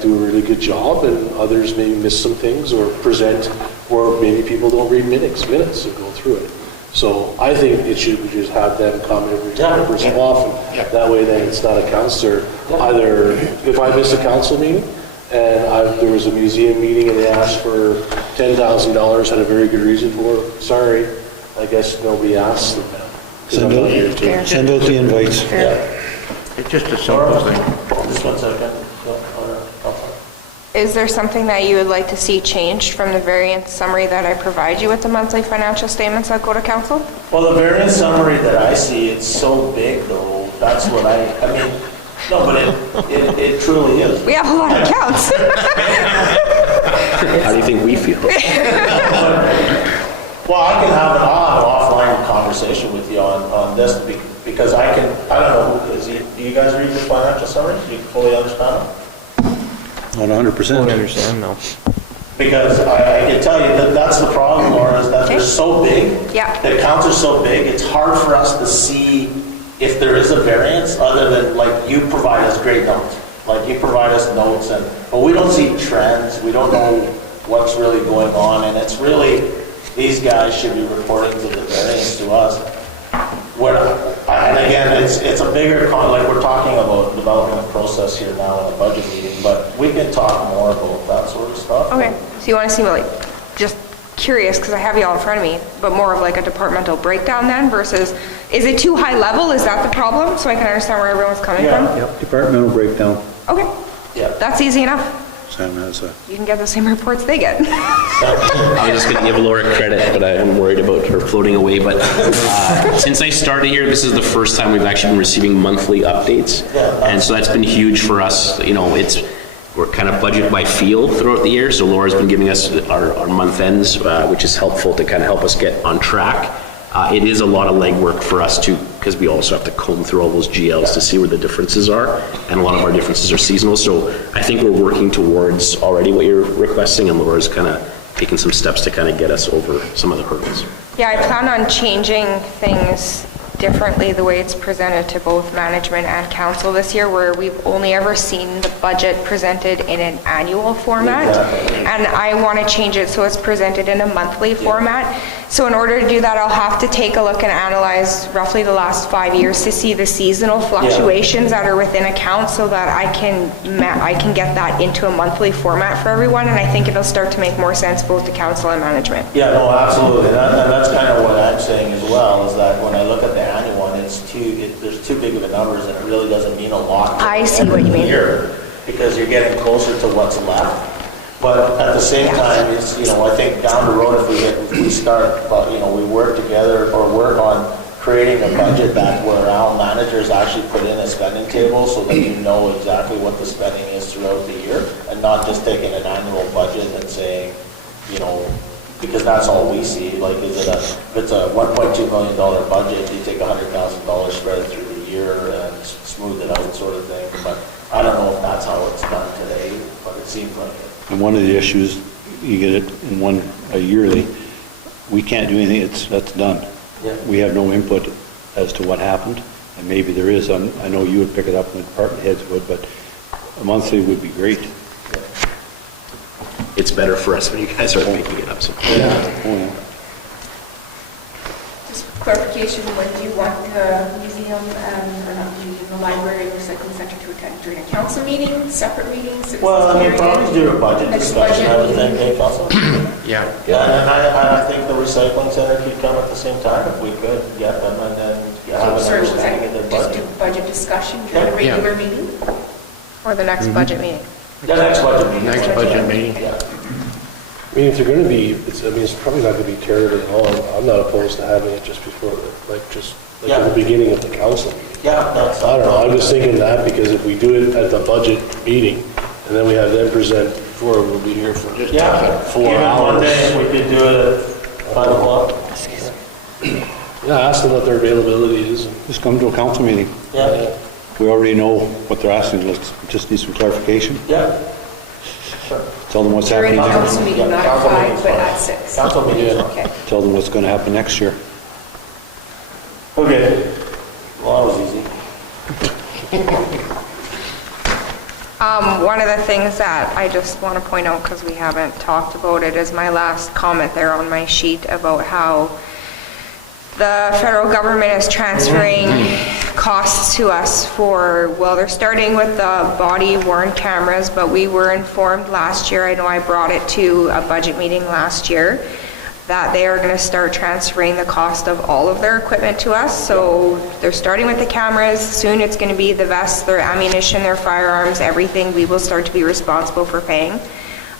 do a really good job, and others maybe miss some things or present, or maybe people don't read minutes and go through it. So I think it should just have them come every so often. That way then it's not a counselor. Either if I miss a council meeting and there was a museum meeting and they asked for $10,000, had a very good reason for it, sorry, I guess nobody asked them now. Send out the invites. It's just a simple thing. Just 1 second. Is there something that you would like to see changed from the variance summary that I provide you with the monthly financial statements that go to council? Well, the variance summary that I see, it's so big though, that's what no, but it truly is. We have a lot of counts. How do you think we feel? Well, I'll have an offline conversation with you on this, because I don't know, do you guys read the financial summary? Do you fully understand them? Not 100%. I understand now. Because I can tell you that's the problem, Laura, is that they're so big. Yeah. The accounts are so big, it's hard for us to see if there is a variance, other than, you provide us great notes. You provide us notes, but we don't see trends, we don't know what's really going on, and it's really, these guys should be reporting to the variance to us. And again, it's a bigger, we're talking about developing a process here now in a budget meeting, but we can talk more about that sort of stuff. Okay, so you want to see just curious, because I have you all in front of me, but more of a departmental breakdown then versus, is it too high level? Is that the problem? So I can understand where everyone's coming from? Yep, departmental breakdown. Okay, Yeah. that's easy enough. Sam has a, You can get the same reports they get. I was just going to give Laura credit, but I'm worried about her floating away. But since I started here, this is the first time we've actually been receiving monthly updates. And so that's been huge for us. You know, we're kind of budget by feel throughout the year. So Laura's been giving us our month ends, which is helpful to kind of help us get on track. It is a lot of legwork for us too, because we also have to comb through all those GLs to see where the differences are, and a lot of our differences are seasonal. So I think we're working towards already what you're requesting, and Laura's kind of taking some steps to kind of get us over some of the hurdles. Yeah, I plan on changing things differently the way it's presented to both management and council this year, where we've only ever seen the budget presented in an annual format. And I want to change it so it's presented in a monthly format. So in order to do that, I'll have to take a look and analyze roughly the last 5 years to see the seasonal fluctuations that are within account, so that I can get that into a monthly format for everyone. And I think it'll start to make more sense both to council and management. Yeah, no, absolutely, and that's kind of what I'm saying as well, is that when I look at the annual one, there's too big of a numbers, and it really doesn't mean a lot. I see what you mean. Here, because you're getting closer to what's left. But at the same time, it's, you know, I think down the road, if we start, but, you know, we work together or work on creating a budget that where our managers actually put in a spending table so that you know exactly what the spending is throughout the year, and not just taking an annual budget and saying, you know, because that's all we see. Like, if it's a $1.2 million budget, you take $100,000, spread it through the year and smooth it out, sort of thing. But I don't know if that's how it's done today, but it seems like it. and one of the issues, you get it in a yearly, we can't do anything, that's done. Yeah. We have no input as to what happened, and maybe there is, I know you would pick it up and the department heads would, but a monthly would be great. It's better for us when you guys are making it up. So. Yeah. Just clarification, when do you want the museum, or not the museum, the library and recycling center to attend during a council meeting, separate meetings? Well, I mean, probably do a budget Next discussion, I would budget think, Council. Yeah. Yeah, and I think the recycling center could come at the same time if we could get them, and then have an Sorry, was understanding of that their just do budget. budget discussion during a Yeah. regular meeting? Or the next budget meeting. The next budget meeting. Next budget meeting. Yeah. I mean, if they're going to be, it's probably not going to be carried at all. I'm not opposed to having it just before, at the beginning of the council meeting. Yeah, that's. I don't know, I'm just thinking that, because if we do it at the budget meeting, and then we have them present before, we'll be here for just Yeah, 4 even hours. one day, we could do it at 5 o'clock. Yeah, ask them what their availability is. and- Just come to a council meeting. Yeah, We already know what they're asking, let's just need some clarification. yeah. Sure. Tell them what's During happening, a council meeting, not at Council 5, meeting's but fine. at 6. Council meeting. Okay. tell them what's going to happen next year. Okay. Well, that was easy. One of the things that I just want to point out, because we haven't talked about it, is my last comment there on my sheet about how the federal government is transferring costs to us for, well, they're starting with the body-worn cameras, but we were informed last year, I know I brought it to a budget meeting last year, that they are going to start transferring the cost of all of their equipment to us. So they're starting with the cameras. Soon it's going to be the vests, their ammunition, their firearms, everything we will start to be responsible for paying.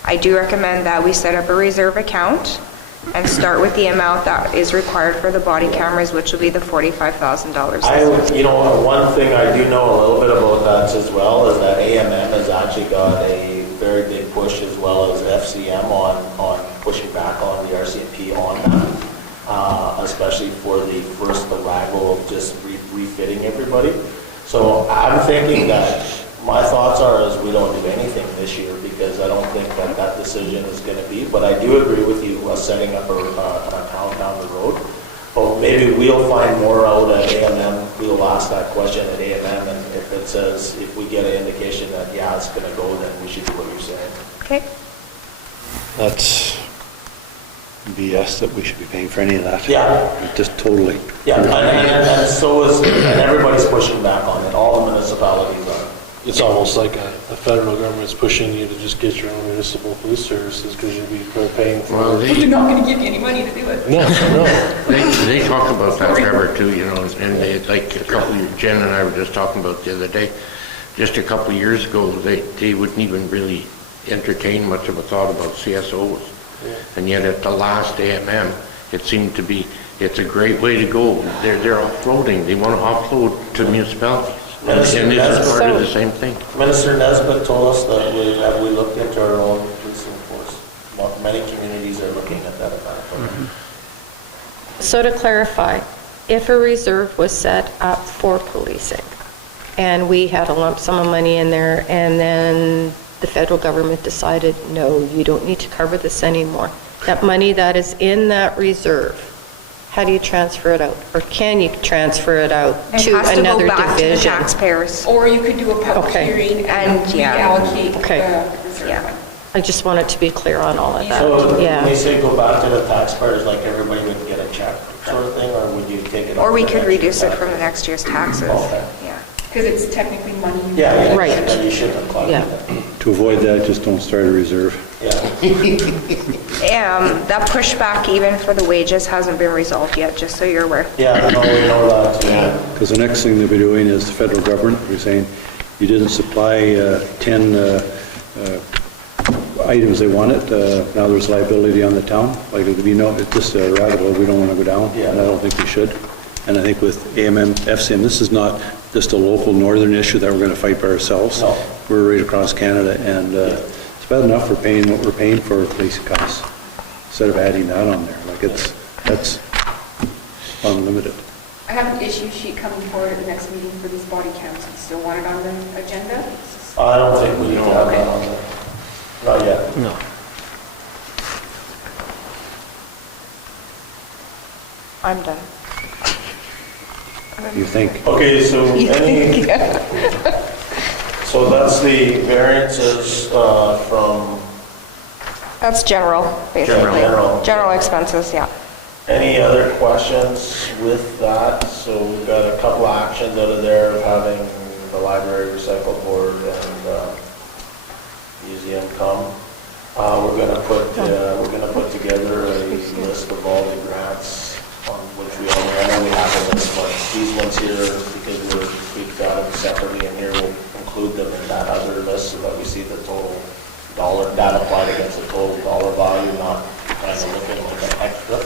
I do recommend that we set up a reserve account and start with the amount that is required for the body cameras, which will be the $45,000. You know, one thing I do know a little bit about that as well is that AMM has actually got a very big push, as well as FCM, on pushing back on the RCMP on that, especially for the first arrival of just refitting everybody. So I'm thinking that my thoughts are is we don't do anything this year, because I don't think that decision is going to be, but I do agree with you setting up an account down the road. But maybe we'll find more out at AMM. We'll ask that question at AMM, and if it says, if we get an indication that, yeah, it's going to go, then we should do what you're saying. Okay. That's BS that we should be paying for any of that. Yeah. Just totally. Yeah, and so is, and everybody's pushing back on it. All the municipalities are. It's almost like the federal government's pushing you to just get your own municipal police services, because you'll be paying for Well, it. They're not going to give you any money to do it. No, no. they talk about that, Trevor, too, you know, and they, like a couple, Jen and I were just talking about the other day, just a couple of years ago, they wouldn't even really entertain much of a thought about CSOs. And yet at the last AMM, it seemed to be, it's a great way to go. They're offloading, they want to offload to municipalities. And this is part of the same thing. Minister Nesbitt told us that we looked into our own policing force. Many communities are looking at that. So to clarify, if a reserve was set up for policing, and we had a lump sum of money in there, and then the federal government decided, no, you don't need to cover this anymore, that money that is in that reserve, how do you transfer it out? Or can you transfer it out It to has to go another back to the division? taxpayers. Or you could do a public Okay. hearing And, and yeah. reallocate Okay. the reserve Yeah. fund. I just wanted to be clear on all of So that, when you yeah. say go back to the taxpayers, like everybody would get a check sort of thing, or would you take it? Or off we the could next reduce year's it from the taxes? next year's taxes. Okay. Yeah. Because it's technically money. Yeah, Right. you shouldn't have collected Yeah. it. To avoid that, just don't start a reserve. Yeah. That pushback even for the wages hasn't been resolved yet, just so you're aware. Yeah, no, we know that too. Because the next thing they'll be doing is the federal government, they're saying, you didn't supply 10 items they wanted, now there's liability on the town. Like, it'll be no, it's just a rabbit hole we don't want to go down, and I don't think we should. And I think with AMM, FCM, this is not just a local northern issue that we're going to fight by ourselves. No. We're right across Canada, and it's bad enough we're paying what we're paying for policing costs, instead of adding that on there. Like, that's unlimited. I have an issue sheet coming forward at the next meeting for these body counts. You still want it on the agenda? I don't think we need to have that on there. Not yet. No. I'm done. You think? Okay, so so that's the variances from, That's general, basically. General. General expenses, yeah. any other questions with that? So we've got a couple of actions out of there of having the library recycle board and museum come. We're gonna put together a list of all the grants on which we own. I know we have a list, but these ones here, because we've got them separately in here, we'll include them in that other list so that we see the total dollar, that applied against the total dollar value, not kind of looking like an extra.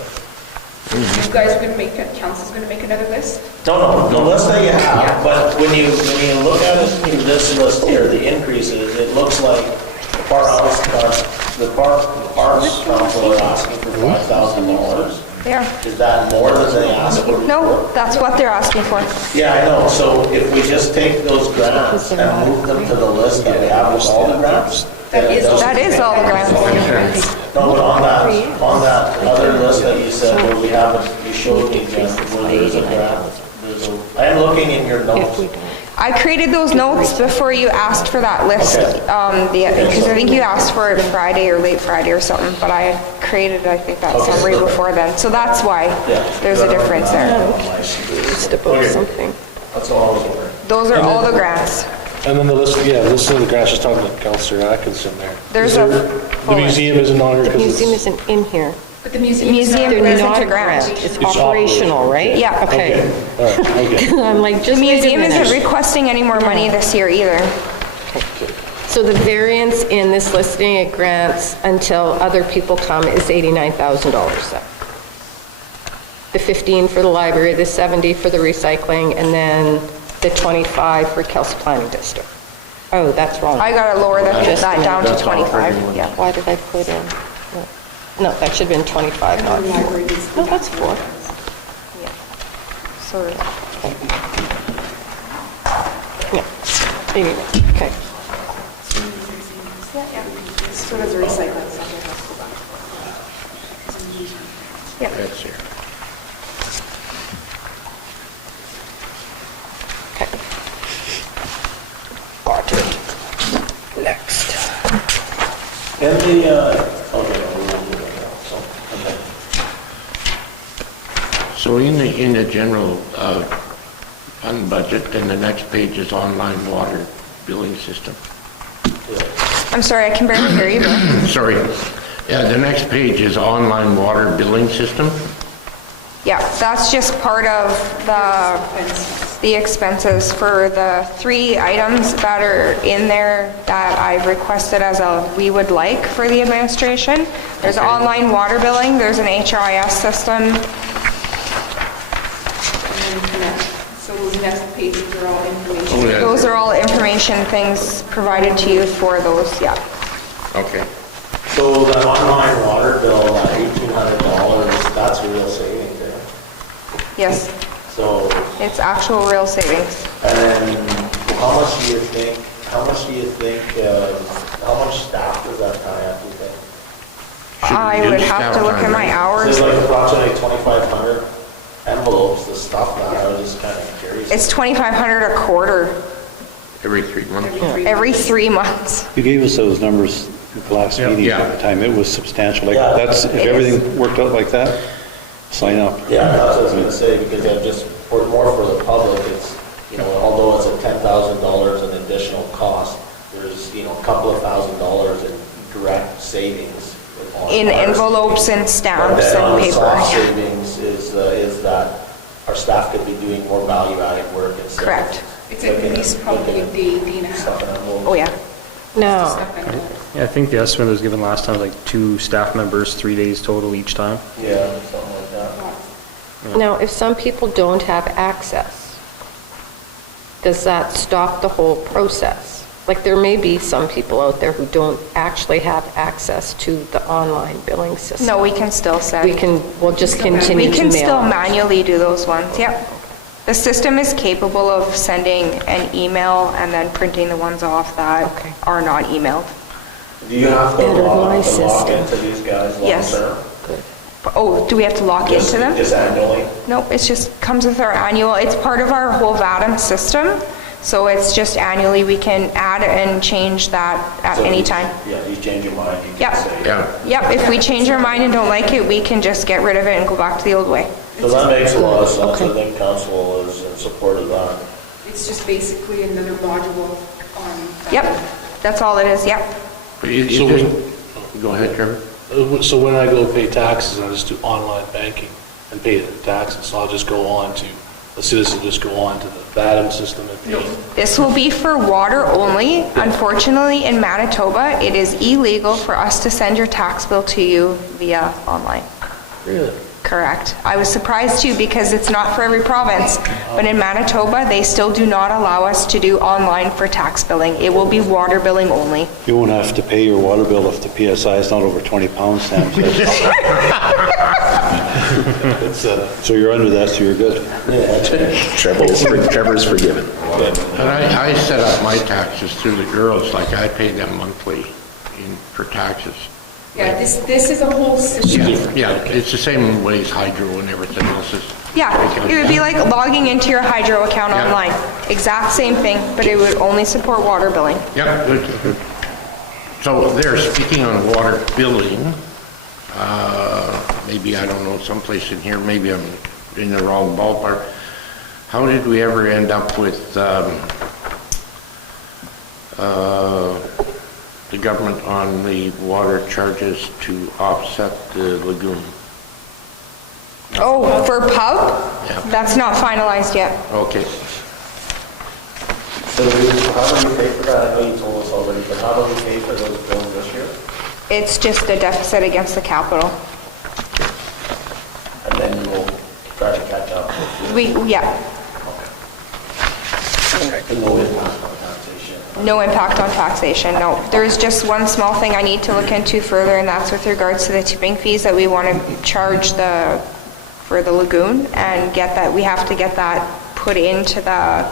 You guys are going to make, council's going to make another list? No, the list that you have, but when you look at it, this list here, the increases, it looks like the parks council are asking for $5,000. Yeah. Is that more than they asked for? No, that's what they're asking for. Yeah, I know, so if we just take those grants and move them to the list that we have with all the grants? That is all. That is all the grants. No, but on that other list that you said, where we have, you showed me, Jen, where there's a grant, I'm looking in your notes. I created those notes before you asked for that list, Okay. because I think you asked for it Friday or late Friday or something, but I had created, I think, that Okay. summary before then. So that's why there's a difference there. It's to book something. That's all I was wondering. Those are all the grants. And then the list, list of the grants, just talking to Councillor Atkinson there. There's Is a there- full The museum isn't on here The because museum it's... isn't in here. But the museum. Museum They're isn't not a a grant. grant, it's It's operational, right? Yeah. Okay. All right, okay. I'm like, The just wait a museum isn't minute. requesting any more money this year either. So the variance in this listing of grants until other people come is $89,000 then? The 15 for the library, the 70 for the recycling, and then the 25 for Kelsey Planning District. Oh, that's wrong. I gotta lower that down to That's all 25, for yeah. Why did I put in? No, that should have been 25, not 4. No, that's 4. So Yeah, 89, okay. So does the recycling center. That's here. Got it. Next. And the, okay, we'll do that now, so, okay. So in the general fund budget, then the next page is online water billing system. I'm sorry, I can barely hear you, Bill. Sorry. Yeah, the next page is online water billing system. Yeah, that's just part of the expenses for the 3 items that are in there that I've requested as we would like for the administration. There's online water billing, there's an HRIS system. And then connect. So those next pages are all information. Oh, yeah. Those are all information things provided to you for those, yeah. Okay. So that online water bill, that $1,800, that's a real savings there. Yes, So, it's actual real savings. and then how much do you think, how much staff does that tie up, do you think? I would have to look at my Is hours. it like approximately 2,500 envelopes, the stuff that, I was just kind of curious. It's 2,500 a quarter, Every 3 months? every 3 months. You gave us those numbers at the last meeting Yeah. at the time, it was substantial, like, Yeah. that's, if everything worked out like that, sign up. Yeah, that's what I was gonna say, because I just, more for the public, it's, you know, although it's a $10,000 in additional cost, there's, you know, a couple of $1,000s in direct savings. In envelopes and stamps But then on and the paper. soft savings is that our staff could be doing more value-added work instead. of Correct. It's at least probably a day and a half. stuff in envelopes. Oh, yeah. Now, Stuff in it. Yeah, I think the estimate was given last time, like 2 staff members, 3 days total each time. Yeah, something like that. now, if some people don't have access, does that stop the whole process? Like, there may be some people out there who don't actually have access to the online billing system. No, we can still send. We'll just continue We to can still mail. manually do those ones, yep. The system is capable of sending an email and then printing the ones off that Okay. are not emailed. Do you have to Better than my log system. into these guys Yes. long-term? Oh, do we have to lock into them? Just annually? Nope, it's just, comes with our annual, it's part of our whole VADM system, so it's just annually, we can add and change that at So any you- time. Yeah, you change your mind, you Yep. can say. Yeah. Yep, if we change our mind and don't like it, we can just get rid of it and go back to the old way. So that makes a lot of sense, I think council is in support of that. It's just basically another module on. that. Yep, that's all it is, yep. But you So just, go ahead, Trevor. So when I go pay taxes, I just do online banking and pay the taxes. So I'll just go on to, the citizen just go on to the VADM system and pay. This will be for water only. Unfortunately, in Manitoba, it is illegal for us to send your tax bill to you via online. Really? Correct. I was surprised too because it's not for every province, but in Manitoba, they still do not allow us to do online for tax billing. It will be water billing only. You won't have to pay your water bill if the PSI is not over 20 pounds, Sam says. So you're under that, so you're good. Trevor's forgiven. And I set up my taxes through the girls, like I pay them monthly for taxes. Yeah, this is a whole system. Yeah, it's the same way as hydro and everything else is. Yeah, it would be like logging into your hydro account Yeah. online. Exact same thing, but it would only support water billing. Yep, good, good. So there, speaking on water billing, maybe, I don't know, someplace in here, maybe I'm in the wrong ballpark. How did we ever end up with the government on the water charges to offset the lagoon? Oh, for pub? Yeah. That's not finalized yet. Okay. So how do you pay for that? I know you told us already, but how do we pay for those bills this year? It's just a deficit against the capital. And then you will try to catch up with Yeah, no impact on taxation. no impact on taxation, no. There's just one small thing I need to look into further, and that's with regards to the tipping fees that we want to charge for the lagoon, and we have to get that put into the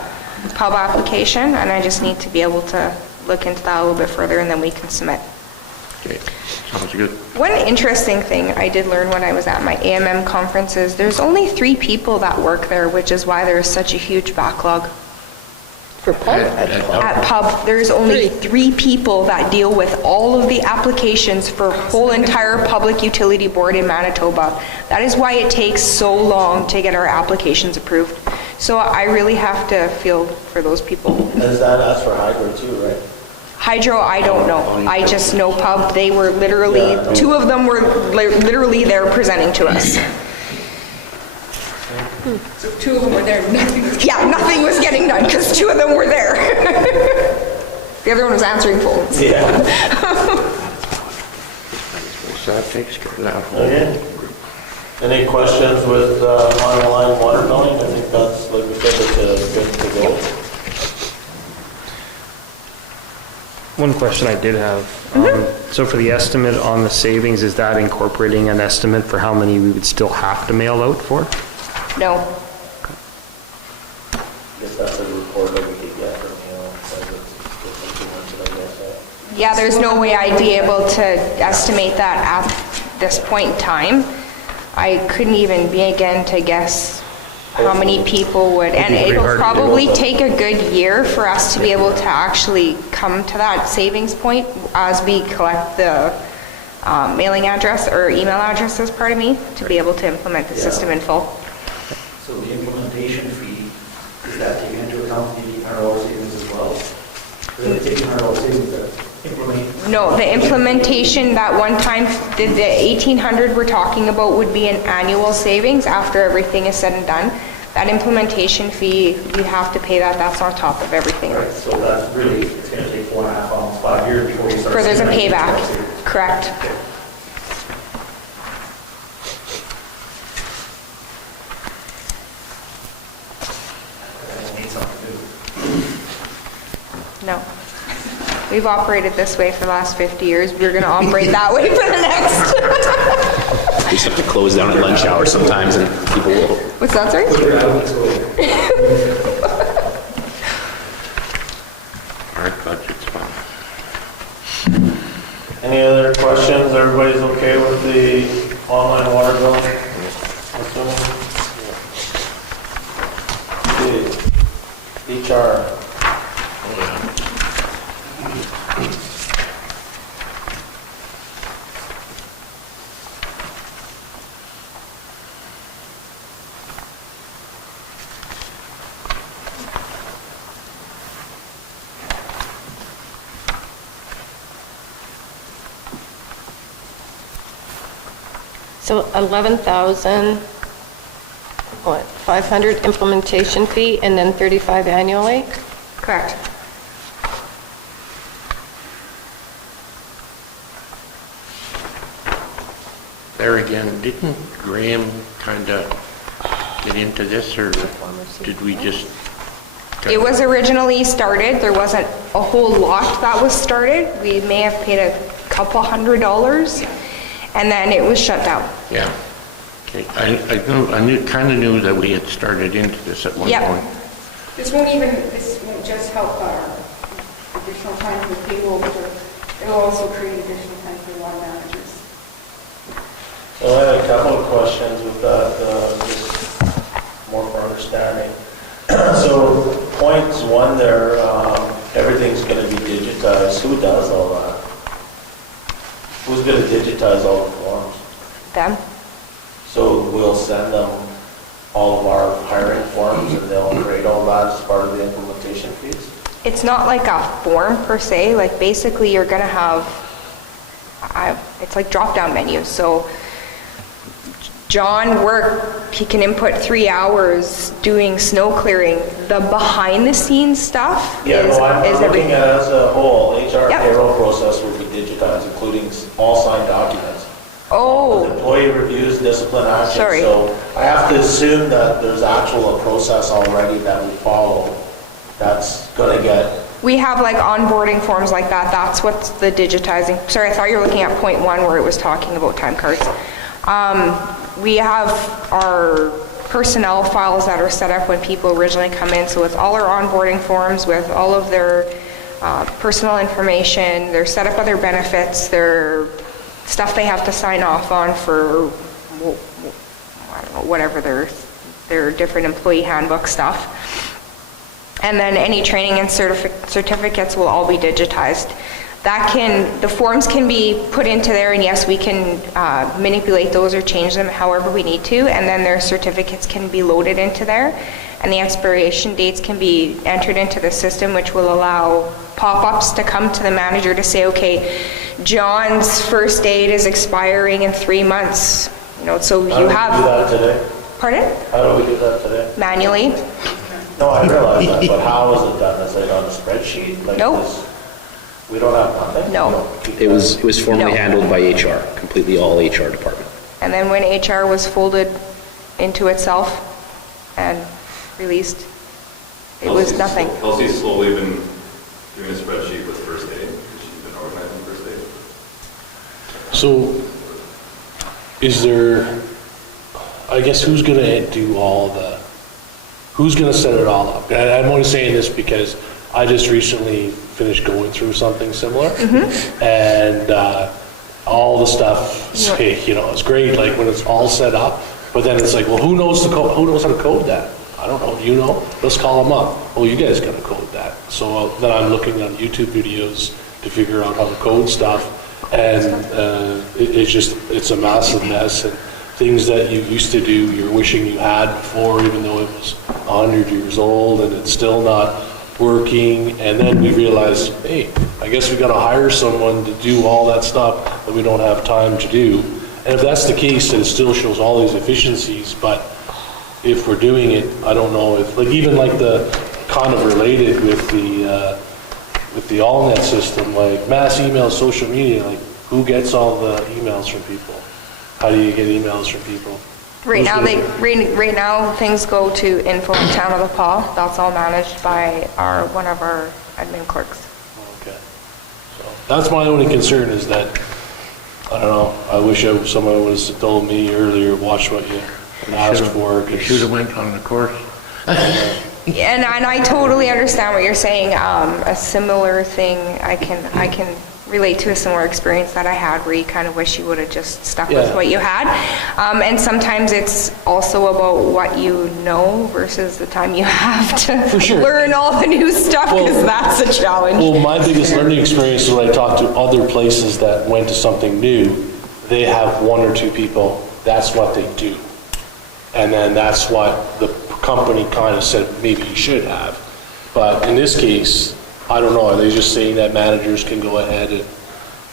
pub application, and I just need to be able to look into that a little bit further, and then we can submit. Okay, sounds good. One interesting thing I did learn when I was at my AMM conference is there's only 3 people that work there, which is why there is such a huge backlog. For pub? At pub, there's only 3 people that deal with all of the applications for whole entire public utility board in Manitoba. That is why it takes so long to get our applications approved. So I really have to feel for those people. And is that as for hydro too, right? Hydro, I don't know. I just know pub, they were literally, 2 of them were literally there presenting to us. So 2 of them were there, nothing was. Yeah, nothing was getting done because 2 of them were there. The other one was answering phones. Yeah. So that takes care of that whole. Okay. Any questions with on-line water billing? I think that's, like we said, it's good to go. One question I did have. So for the estimate on the savings, is that incorporating an estimate for how many we would still have to mail out for? No. I guess that's a report that we could get from you, so it's too much, I guess. Yeah, there's no way I'd be able to estimate that at this point in time. I couldn't even begin to guess how many people would, and It'd be it'll hard to do. probably take a good year for us to be able to actually come to that savings point as we collect the mailing address or email addresses, pardon me, to be able to implement the system in full. So the implementation fee, is that taken into account the $1,800 savings as well? Or are they taking $1,800 savings that implement? No, the implementation, that one time, the 1,800 we're talking about would be an annual savings after everything is said and done. That implementation fee, you have to pay that, that's on top of everything. Right, so that's really, it's going to take 4.5, almost 5 years before you start. For there's a seeing that payback, savings. correct. That needs something to do. No. We've operated this way for the last 50 years. We're going to operate that way for the next. We just have to close down at lunch hour sometimes and people will. What's that, sorry? Our budget's fine. Any other questions? Everybody's okay with the online water billing? Assuming? Okay. HR. So 11,000, what, 500 implementation fee and then 35 annually? Correct. There again, didn't Graham kind of get into this, or did we just? It was originally started, there wasn't a whole lot that was started. We may have paid a couple $100, and then it was shut down. Yeah. Okay, I kind of knew that we had started into this at one Yep. point. This won't just help our additional time for payroll, but it'll also create additional time for water managers. So I had a couple of questions with that, just more for understanding. So point 1 there, everything's going to be digitized. Who does all that? Who's going to digitize all the forms? Them? So we'll send them all of our hiring forms and they'll create all that as part of the implementation fees? It's not like a form per se, like basically you're gonna have, it's like drop-down menus, so John he can input 3 hours doing snow clearing. The behind-the-scenes stuff Yeah, is no, I'm looking everything. at as a whole, HR Yep. payroll process will be digitized, including all signed documents. Oh, Employee reviews, discipline action. Sorry. So I have to assume that there's actual a process already that we follow that's going to get, we have like onboarding forms like that, that's what's the digitizing. Sorry, I thought you were looking at point 1 where it was talking about time cards. We have our personnel files that are set up when people originally come in, so with all our onboarding forms, with all of their personal information, their set up of their benefits, their stuff they have to sign off on for, I don't know, whatever their different employee handbook stuff. And then any training and certificates will all be digitized. The forms can be put into there, and yes, we can manipulate those or change them however we need to, and then their certificates can be loaded into there, and the expiration dates can be entered into the system, which will allow pop-ups to come to the manager to say, okay, John's first aid is expiring in 3 months, so how you do we have... do that today? Pardon? How do we do that today? Manually? No, I realize that, but how is it done? Is it on a spreadsheet? Like Nope. this? We don't have nothing? No. We don't keep It was formally No. handled by HR, completely all HR department. And then when HR was folded into itself and released, it was nothing. Kelsey's slowly been doing a spreadsheet with first aid, because she's been organizing first aid. So, is there, I guess who's gonna do all the, who's gonna set it all up? And I'm only saying this because I just recently finished going through something similar. And all the stuff, say, you know, it's great, like when it's all set up, but then it's like, well, who knows who knows how to code that? I don't know, you know? Let's call them up. Oh, you guys gotta code that. So then I'm looking on YouTube videos to figure out how to code stuff. And it's a massive mess, and things that you used to do, you're wishing you had before, even though it was 100 years old, and it's still not working. And then we realized, hey, I guess we gotta hire someone to do all that stuff that we don't have time to do. And if that's the case, then it still shows all these efficiencies, but if we're doing it, I don't know if, like even like the, kind of related with the AllNet system, like mass email, social media, like who gets all the emails from people? How do you get emails from people? Right now, things go to info@townofthepaw. That's all managed by one of our admin clerks. Okay. So that's my only concern is that, I don't know, I wish someone would have told me earlier, watch what you asked for. You should have went on the course. And I totally understand what you're saying. A similar thing, I can relate to a similar experience that I had where you kind of wish you would have just stuck with what you had. And sometimes it's also about what you know versus the time you have to learn all the new stuff, because that's a challenge. Well, my biggest learning experience is when I talk to other places that went to something new, they have one or two people, that's what they do. And then that's what the company kind of said maybe you should have. But in this case, I don't know, are they just saying that managers can go ahead and,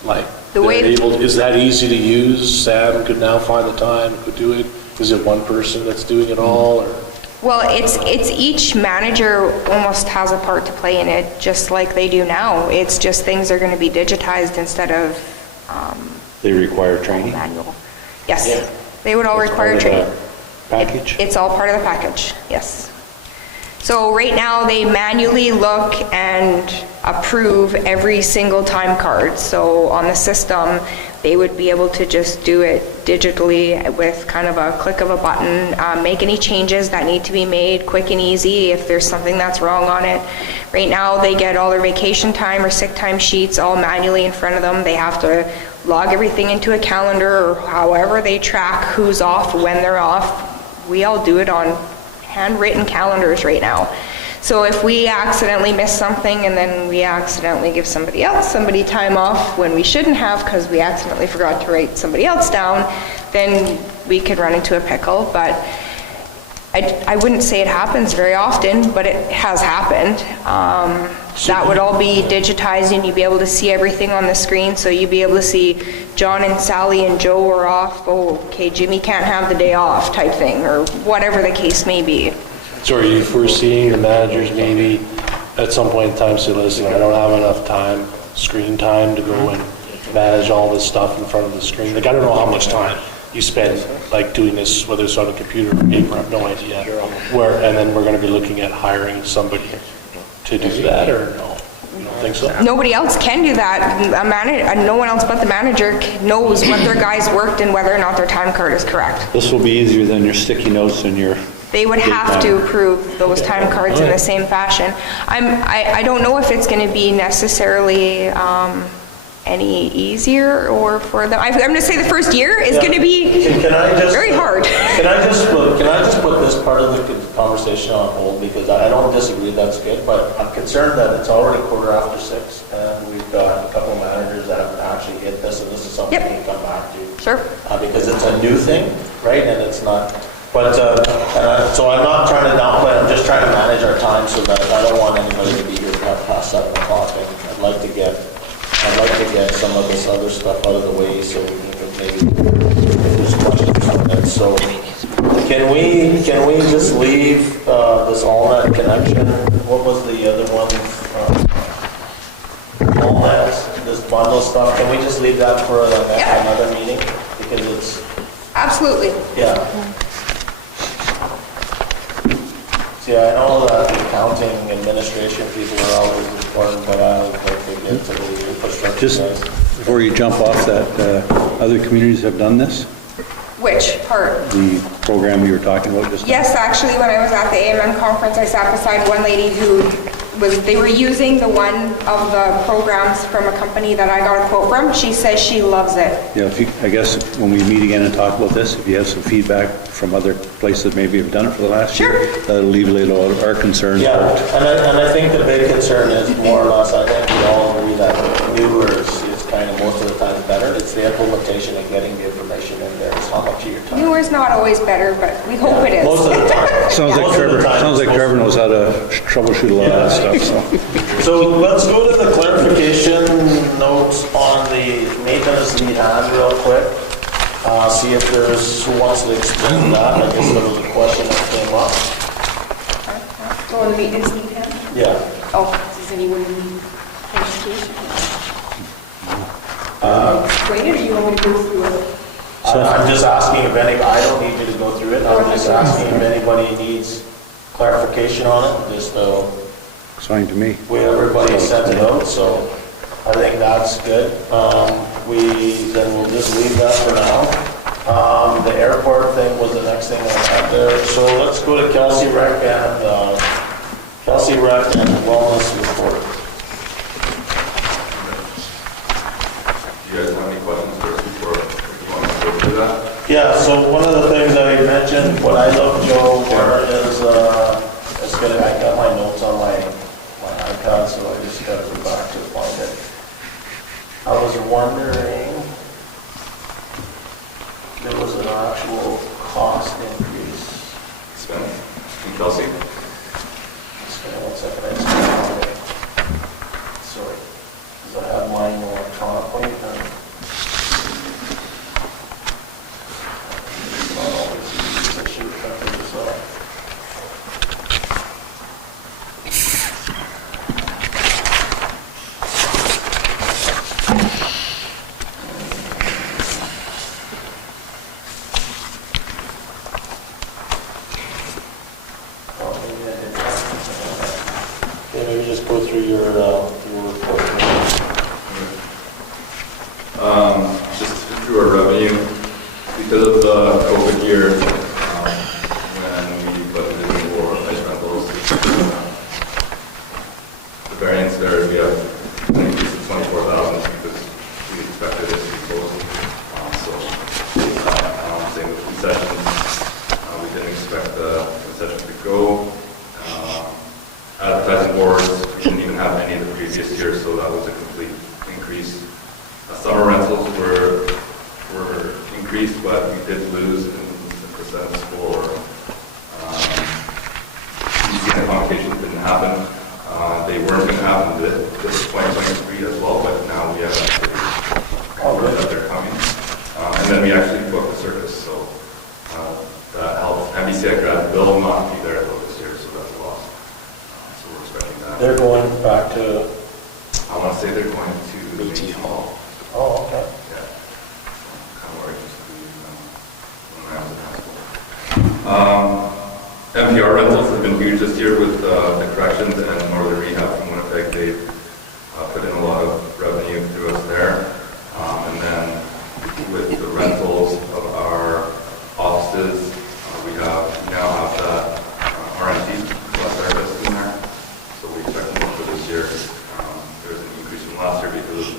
like, is that easy to use? Sam could now find the time, could do it? Is it one person that's doing it all, or? Well, it's each manager almost has a part to play in it, just like they do now. It's just things are going to be digitized instead of They require training? manual. Yes, they would all require training. Package? It's all part of the package, yes. So right now, they manually look and approve every single time card. So on the system, they would be able to just do it digitally with kind of a click of a button, make any changes that need to be made quick and easy if there's something that's wrong on it. Right now, they get all their vacation time or sick time sheets all manually in front of them. They have to log everything into a calendar, or however they track who's off, when they're off. We all do it on handwritten calendars right now. So if we accidentally miss something and then we accidentally give somebody else time off when we shouldn't have because we accidentally forgot to write somebody else down, then we could run into a pickle. But I wouldn't say it happens very often, but it has happened. That would all be digitized and you'd be able to see everything on the screen. So you'd be able to see John and Sally and Joe are off. Oh, okay, Jimmy can't have the day off type thing, or whatever the case may be. So are you foreseeing the managers maybe at some point in time say, listen, I don't have enough time, screen time to go and manage all this stuff in front of the screen? Like, I don't know how much time you spend like doing this, whether it's on a computer or paper, I have no idea. And then we're going to be looking at hiring somebody to do that, or no? You don't think so? Nobody else can do that. No one else but the manager knows what their guys worked and whether or not their time card is correct. This will be easier than your sticky notes and your... They would have to approve those time cards in the same fashion. I don't know if it's going to be necessarily any easier or for them. I'm going to say the first year is going to be very hard. Can I just put this part of the conversation on hold, because I don't disagree that's good, but I'm concerned that it's already 6:15 and we've got a couple of managers that haven't actually hit this, and this is something we can come back to. Sure. Because it's a new thing, right? And it's not, but, so I'm not trying to downplay, I'm just trying to manage our time so that I don't want anybody to be here past 7 o'clock. And I'd like to get some of this other stuff out of the way so we can maybe there's questions on it. So Can we just leave this AllNet connection? What was the other one? AllNet, this bundle stuff, can we just leave that for another meeting? Because it's, Absolutely. yeah. See, I know that the accounting administration people are always important, but I would like to get to the infrastructure Just guys. before you jump off that, other communities have done this? Which part? The program you were talking about just now? Yes, actually, when I was at the AMM conference, I sat beside one lady who they were using the one of the programs from a company that I got a quote from. She says she loves it. Yeah, I guess when we meet again and talk about this, if you have some feedback from other places that maybe have done it for the last year, that'll alleviate all our concerns. Yeah, and I think the big concern is more or less, I think we all agree that newer is kind of most of the time better. It's the implementation and getting the information in there. It's how much of your time. Newer is not always better, but we hope it is. Most of the time. Sounds like Most of the Trevor, time sounds it's like Trevor knows how to troubleshoot a lot of that stuff, so. So let's go to the clarification notes on the maintenance lead hand real quick. See if there's, who wants to explain that. I guess there was a question that came up. Oh, the maintenance need him? Yeah. Oh, does anyone need clarification? Explain it, or you want me to go through it? I'm just asking if any, I don't need you to go through it. I'm just asking if anybody needs clarification on it, just Explain to me. everybody sent it out, so I think that's good. Then we'll just leave that for now. The airport thing was the next thing I had there. So let's go to Kelsey Rec and Wellness Report. Do you guys have any questions first before you want to go through that? Yeah, so one of the things I mentioned, what I looked, Joe, where is, I got my notes on my iPad, so I just gotta go back to find it. I was wondering, there was an actual cost increase. Sven and Kelsey? Just give me 1 second, I just found it. Sorry, because I have mine electronically, and it's not always easy, so I should have printed this off. Okay, maybe just go through your report. Just through our revenue, because of the COVID year, when we budgeted for ice rentals, the variance there, we have an increase of 24,000 because we expected it to be closed. Same with concessions, we didn't expect the concessions to go. Advertising boards, we didn't even have any of the previous years, so that was a complete increase. Summer rentals were increased, but we did lose in the percents for season accommodations didn't happen. They weren't going to happen this 2023 as well, but now we have actually heard that they're coming. And then we actually booked the service, so that helps. MBCI grad will not be there this year, so that's a loss. So we're expecting that. They're going back to... I want to say they're going to the Métis Hall. Oh, okay. Yeah. Kind of where I used to be when I was in high school. MPR rentals have been huge this year with the corrections and Northern Rehab from Winnipeg. They've put in a lot of revenue through us there. And then with the rentals of our offices, we now have that RNT plus therapist in there. So we expect more for this year. There's an increase from last year because of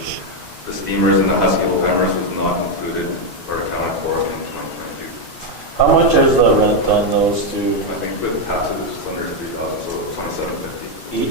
the steamers and the Husky Hammers was not included or accounted for in 2022. How much is the rent on those two? I think with taxes, it's under 3,000, so 2,750.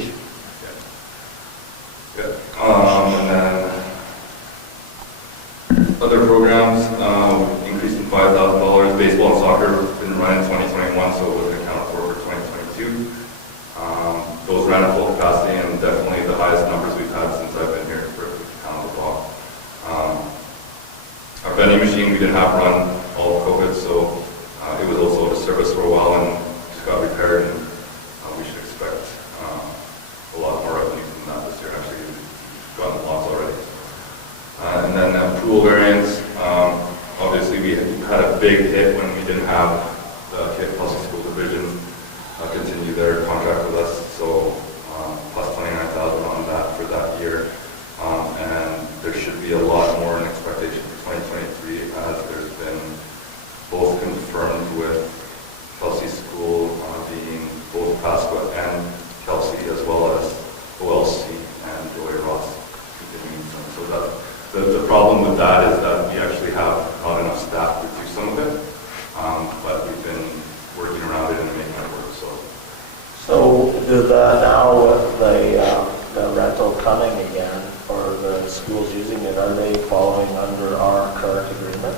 Do the, now with the rental coming again, or the schools using it, are they following under our current agreement?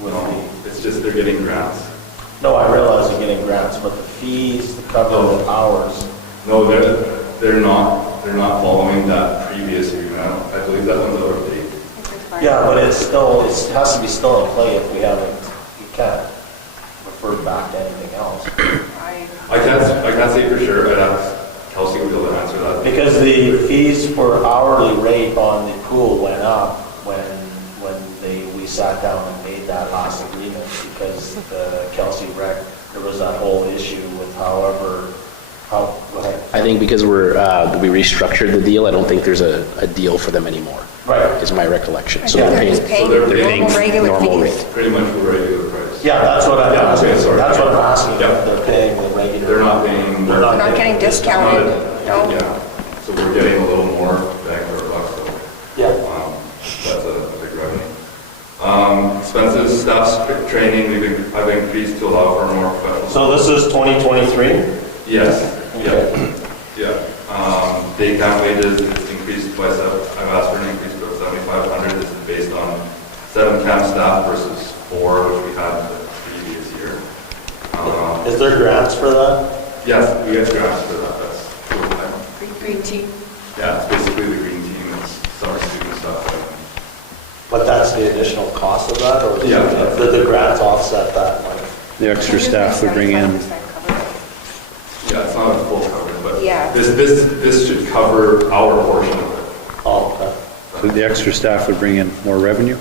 With No, it's just they're getting grants. No, I realize they're getting grants, but the fees to cover the hours. No, they're not following that previous agreement. I believe that one's out of date. Yeah, but it's still, it has to be still in play if we haven't, you can't refer back to anything else. I can't say for sure. I'd ask Kelsey will be able to answer that. Because the fees for hourly rate on the pool went up when we sat down and made that last agreement, because the Kelsey rec, there was that whole issue with go ahead. I think because we restructured the deal, I don't think there's a deal for them anymore. Right. Is my recollection. So they're just paying normal regular normal fees. rate. Pretty much the regular price. Yeah, that's what I'm Yeah, asking. okay, sorry. That's what I'm asking. Yeah. They're paying the regular. They're not paying. They're They're not getting discounted, no. Yeah, so we're getting a little more bang for our buck, so. Yeah. That's a big revenue. Expenses, staff training, I've increased to allow for more professional. So this is 2023? Yes, Okay. yeah. Day count wages is increased by I've asked for an increase of 7,500. This is based on 7 camp staff versus 4, which we had the previous year. Is there grants for that? Yes, we get grants for that, that's full time. Green team. Yeah, it's basically the green team, it's summer student stuff. But that's the additional cost of that, or Yeah. did the grants offset that money? The extra staff we bring in, Yeah, it's not a full coverage, but Yeah. this should cover our portion of it. Oh, okay. the extra staff would bring in more revenue,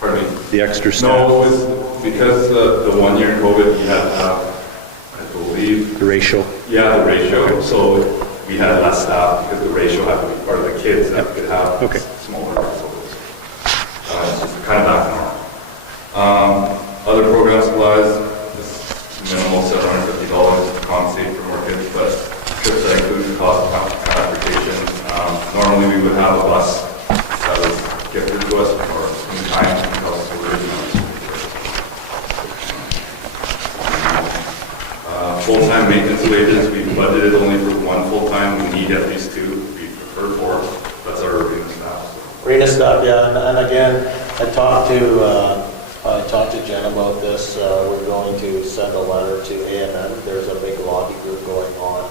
Pardon me? the extra staff, No, it was because the 1 year in COVID, we had to have, I believe, the ratio. yeah, the ratio, so we had less staff because the ratio had to be part of the kids that could have Okay. smaller facilities. It's just kind of back normal. Other program supplies, this minimal $750 to compensate for more kids, but trips that include the cost of transportation. Normally we would have a bus that was gifted to us or in kind because we're full-time maintenance wages, we budgeted only for 1 full-time, we need at least 2, we prefer 4, that's our arena staff. So. Arena stuff, yeah, and again, I talked to Jen about this. We're going to send a letter to AMN. There's a big lobby group going on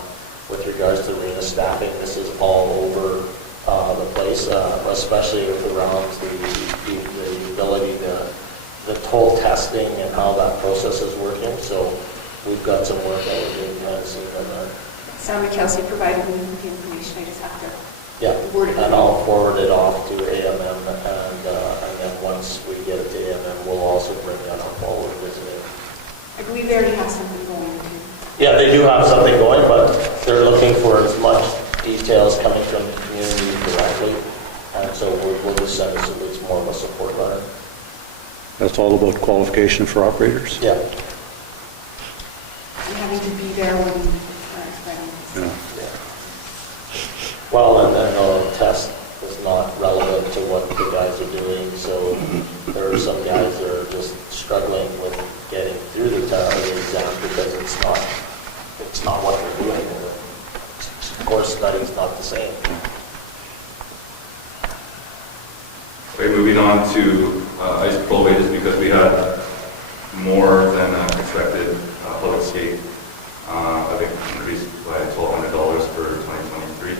with regards to arena staffing. This is all over the place, especially around the ability to the toll testing and how that process is working. So we've got some work that we're doing behind the scenes on that. Sounded Kelsey provided me with the information, I just have to. Yeah, Word it. and I'll forward it off to AMM, and then once we get it to AMM, we'll also bring that up while we're visiting. I believe they already have something going too. Yeah, they do have something going, but they're looking for as much details coming from the community directly, and so we'll just send us at least more of a support letter. That's all about qualification for operators. Yeah. And having to be there when it's ready. Yeah. Well, and then the test is not relevant to what the guys are doing, so there are some guys that are just struggling with getting through the exam because it's not what they're doing. The course study's not the same. Okay, moving on to ice patrol wages because we had more than expected public skate. I think increased by $1,200 for 2023.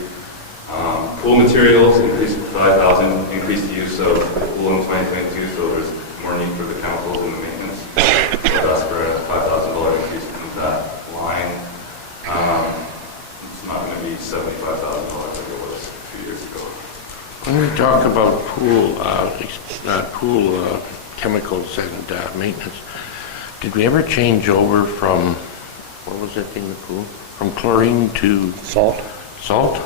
Pool materials increased $5,000, increased use of the pool in 2022, so there's more need for the chemicals and the maintenance. So that's for a $5,000 increase in that line. It's not going to be $75,000 like it was 2 years ago. When we talk about pool chemicals and maintenance, did we ever change over from, what was that thing, the pool? From chlorine to Salt, salt?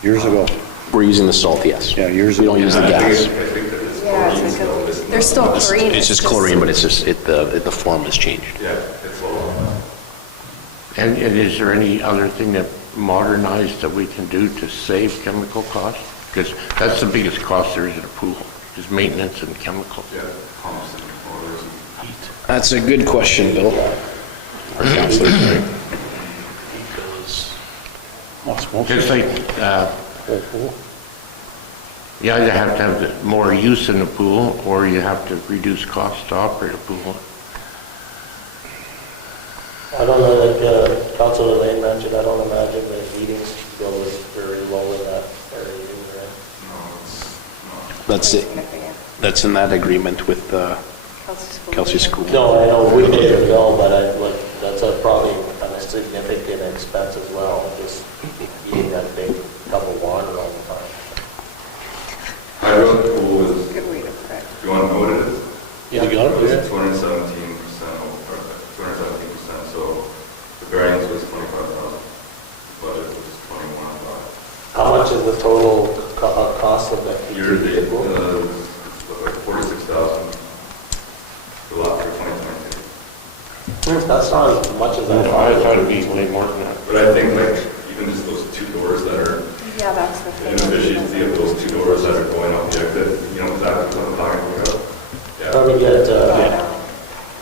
years ago. We're using the salt, yes. Yeah, years We ago. don't use the I gas. think that it's Yeah, chlorine it's like still. It's there's still not- chlorine. It's just chlorine, but it's just, the form has changed. Yeah, it's low. And is there any other thing that modernized that we can do to save chemical costs? Because that's the biggest cost there is in a pool, is maintenance and chemicals. Yeah, pumps and motors and heat. That's a good question, Bill. Our counselor. Because Just like, you either have to have more use in the pool, or you have to reduce costs to operate a pool. I don't know, like Councilor Lane mentioned, I don't imagine the heating bill is very low in that area either. That's it. That's in that agreement with Kelsey School. No, I know we pay the bill, but that's probably a significant expense as well, just eating that big cup of water all the time. Hydro pool is, Good way to put it. do you want to know what it is? You got it? It's 217%, or 217%, so the variance was 25,000. Budget was 21,500. How much is the total cost of that? Year to date, like 46,000 for last for 2022. That's not as much as I I thought. thought it'd be way more than that. But I think like even just those two doors that are, Yeah, that's the the thing. inefficiency of those two doors that are going up the exit, you know, that's what I'm talking about. Yeah. Probably get,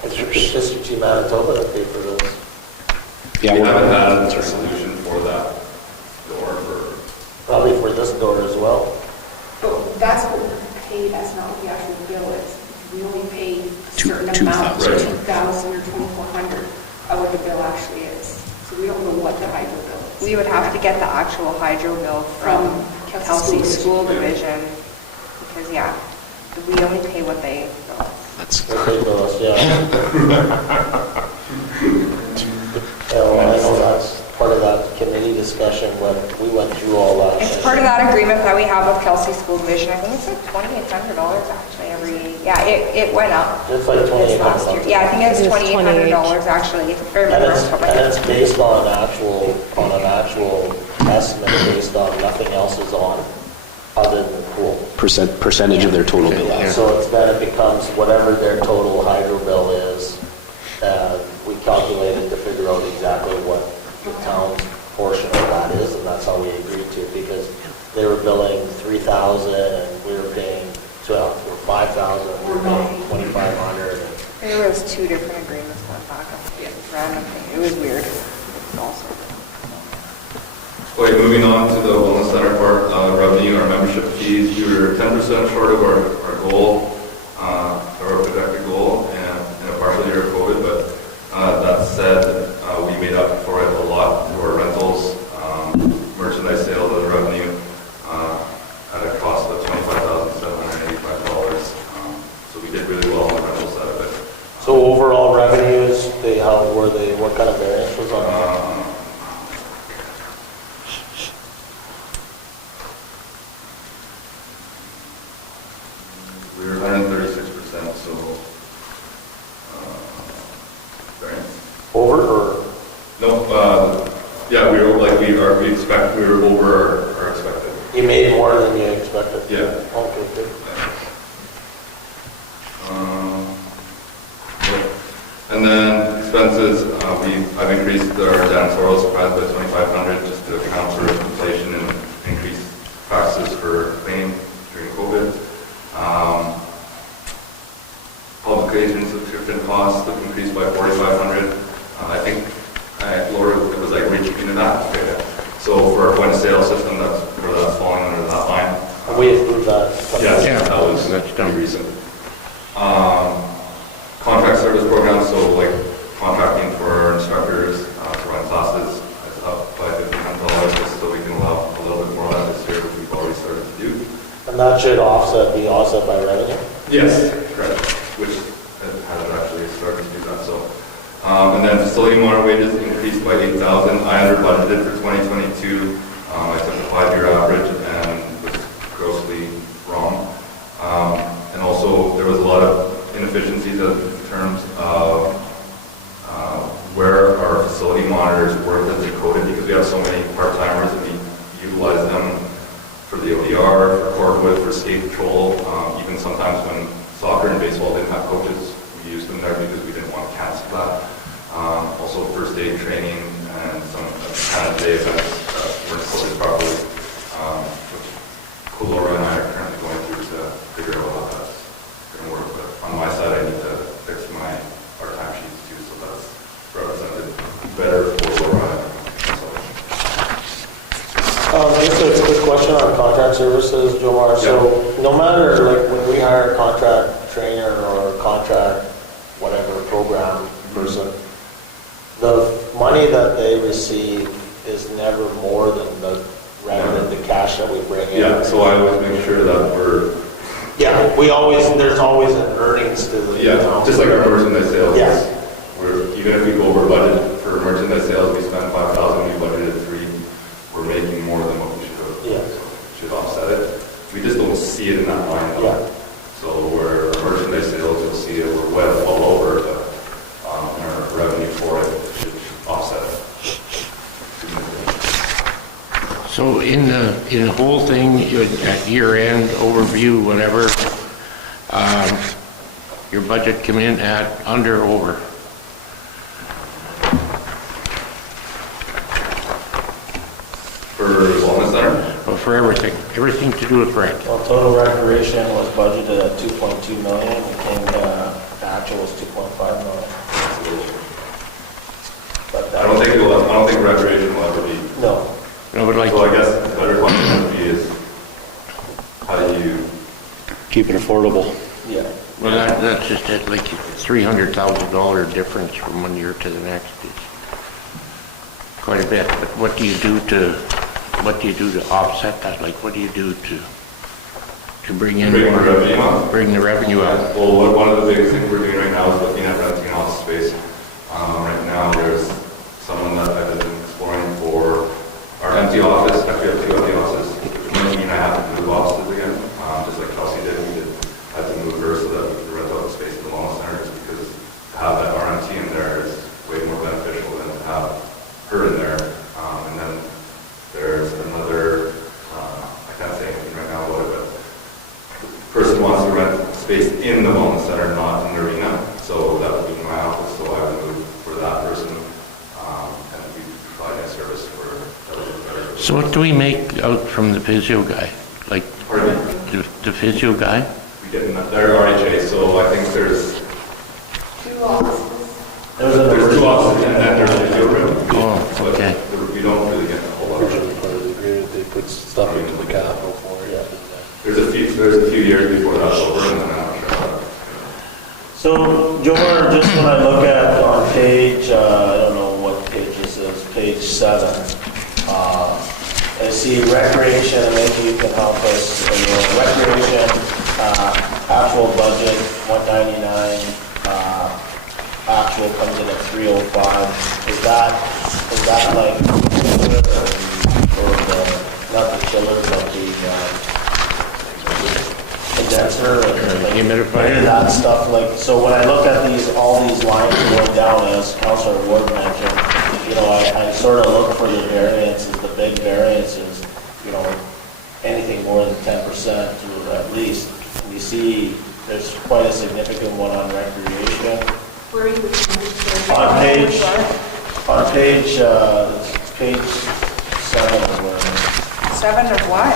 District G Manitoba to pay for those. Yeah, We we're- haven't had a solution for that door for, Probably for this door as well. But that's what we pay, that's not what the actual bill is. We only pay a Two- certain 2,000. amount, Right. 2,000 or 2,400 of what the bill actually is. So we don't know what the hydro bill is. We would have to get the actual hydro bill from From Kelsey School Division. Division, because, yeah, we only pay what they bill us. That's Ridiculous, yeah. Yeah, well, I know that's part of that committee discussion when we went through all that. It's part of that agreement that we have with Kelsey School Division. I think it's like $2,800 actually every, yeah, it went up. It's like this last year. $2,800. Yeah, I think it's It is $2,800 actually, if I And remember it's, off the top of my and head. it's based on an actual estimate based on nothing else is on other than the pool. percentage of their total bill. So it's then it becomes whatever their total hydro bill is, we calculated to figure out exactly what the town's portion of that is, and that's how we agreed to, because they were billing 3,000 and we were paying 12 or 5,000, we were paying 2,500. There was two different agreements going back up, yeah, random thing. It was weird. Also. okay, moving on to the wellness center part, revenue, our membership fees, we were 10% short of our goal, our projected goal, and a partial year of COVID, but that said, we made up for it a lot through our rentals, merchandise sales and revenue, at a cost of $25,785. So we did really well on the rental side of it. So overall revenues, what kind of variance was on that? We were 136%, so, variance. Over or? No, yeah, we were like, we were over our expected. You made more than you expected? Yeah. Okay, good. Yeah. And then expenses, I've increased our janitorial supplies by 2,500 just to account for inflation and increased prices for cleaning during COVID. Publication subscription costs have increased by 4,500. I think, Laura, it was like reaching into that. Okay. So for our point of sale system, that's where that's falling under that line. We approved that. Yes, Yeah, that was that's done. pretty recent. Contract service programs, so like contracting for our instructors to run classes, is up by $1,500 just so we can allow a little bit more of that this year, which we've already started to do. And that should be offset by revenue? Yes, correct, which it has actually started to do that, so. And then facility monitor wages increased by 8,000. I under budgeted for 2022. I took a 5-year average and was grossly wrong. And also there was a lot of inefficiencies in terms of where our facility monitors work as they're coded, because we have so many part-timers and we utilize them for the ODR, for Corwood, for skate patrol, even sometimes when soccer and baseball didn't have coaches, we used them there because we didn't want to cancel that. Also first aid training and some kind of day events that weren't coded properly, which Laura and I are currently going through to figure out how that's going to work. But on my side, I need to fix our time sheets too, so that's represented better for Laura and myself. contract services, Jomar, so no matter, like, when we hire a contract trainer or a contract, whatever, program person, the money that they receive is never more than the revenue, the cash that we bring in. Yeah, so I always make sure that we're, Yeah, there's always an earnings to the. just like our merchandise sales. Yeah. Even if we go over budget for merchandise sales, we spend 5,000, we budgeted 3, we're making more than what we should have. Yeah. So it should offset it. We just don't see it in that line though. Yeah. So where our merchandise sales, you'll see it, we're well all over, but our revenue for it should offset it. So in the whole thing, at year end, overview, whatever, your budget come in at under, over? For Wellness Center? Well, for everything to do with rent. Well, total recreation was budgeted at 2.2 million, it came, the actual was 2.5 million. But I don't think recreation will ever be. No. No, but like, So I guess the better question would be is, how do you, Keep it affordable. Yeah. well, that's just it, like $300,000 difference from one year to the next is quite a bit. But what do you do to offset that? Like, what do you do to bring in? bring the revenue up? Bring the revenue up? Well, one of the biggest things we're doing right now is looking at renting office space. Right now, there's someone that I've been exploring for our empty office. Actually, we have 2 empty offices. Which might mean I have to move offices again, just like Kelsey did. We had to move her so that we could rent out the space at the wellness center, just because to have that RMT in there is way more beneficial than to have her in there. And then there's another, I can't say anything right now about it, but the person wants to rent space in the wellness center, not in the arena. So that would be my office, so I would move for that person, and we provide that service for that would be better. So what do we make out from the physio guy? Like, Pardon? the physio guy? We get their RHA, so I think there's 2 offices. there's 2 offices and then there's a physio room. Oh, But okay. we don't really get a whole lot of. Originally part of the agreement, they put stuff into the capital for it. There's a few years before that's over, and then I'm not sure about it. So, Jomar, just when I look at on page, I don't know what page this is, page 7, I see recreation, and maybe you can help us, recreation, actual budget, 199, actual comes in at 305. Is that like, or the, not the chiller, but the, condenser, like Humidifier? that stuff, like, so when I look at all these lines going down, as Councilor Ward mentioned, I sort of look for the variances, the big variances, anything more than 10% or at least. And you see, there's quite a significant one on recreation. Where are you looking? On page 7 of where. 7 of what?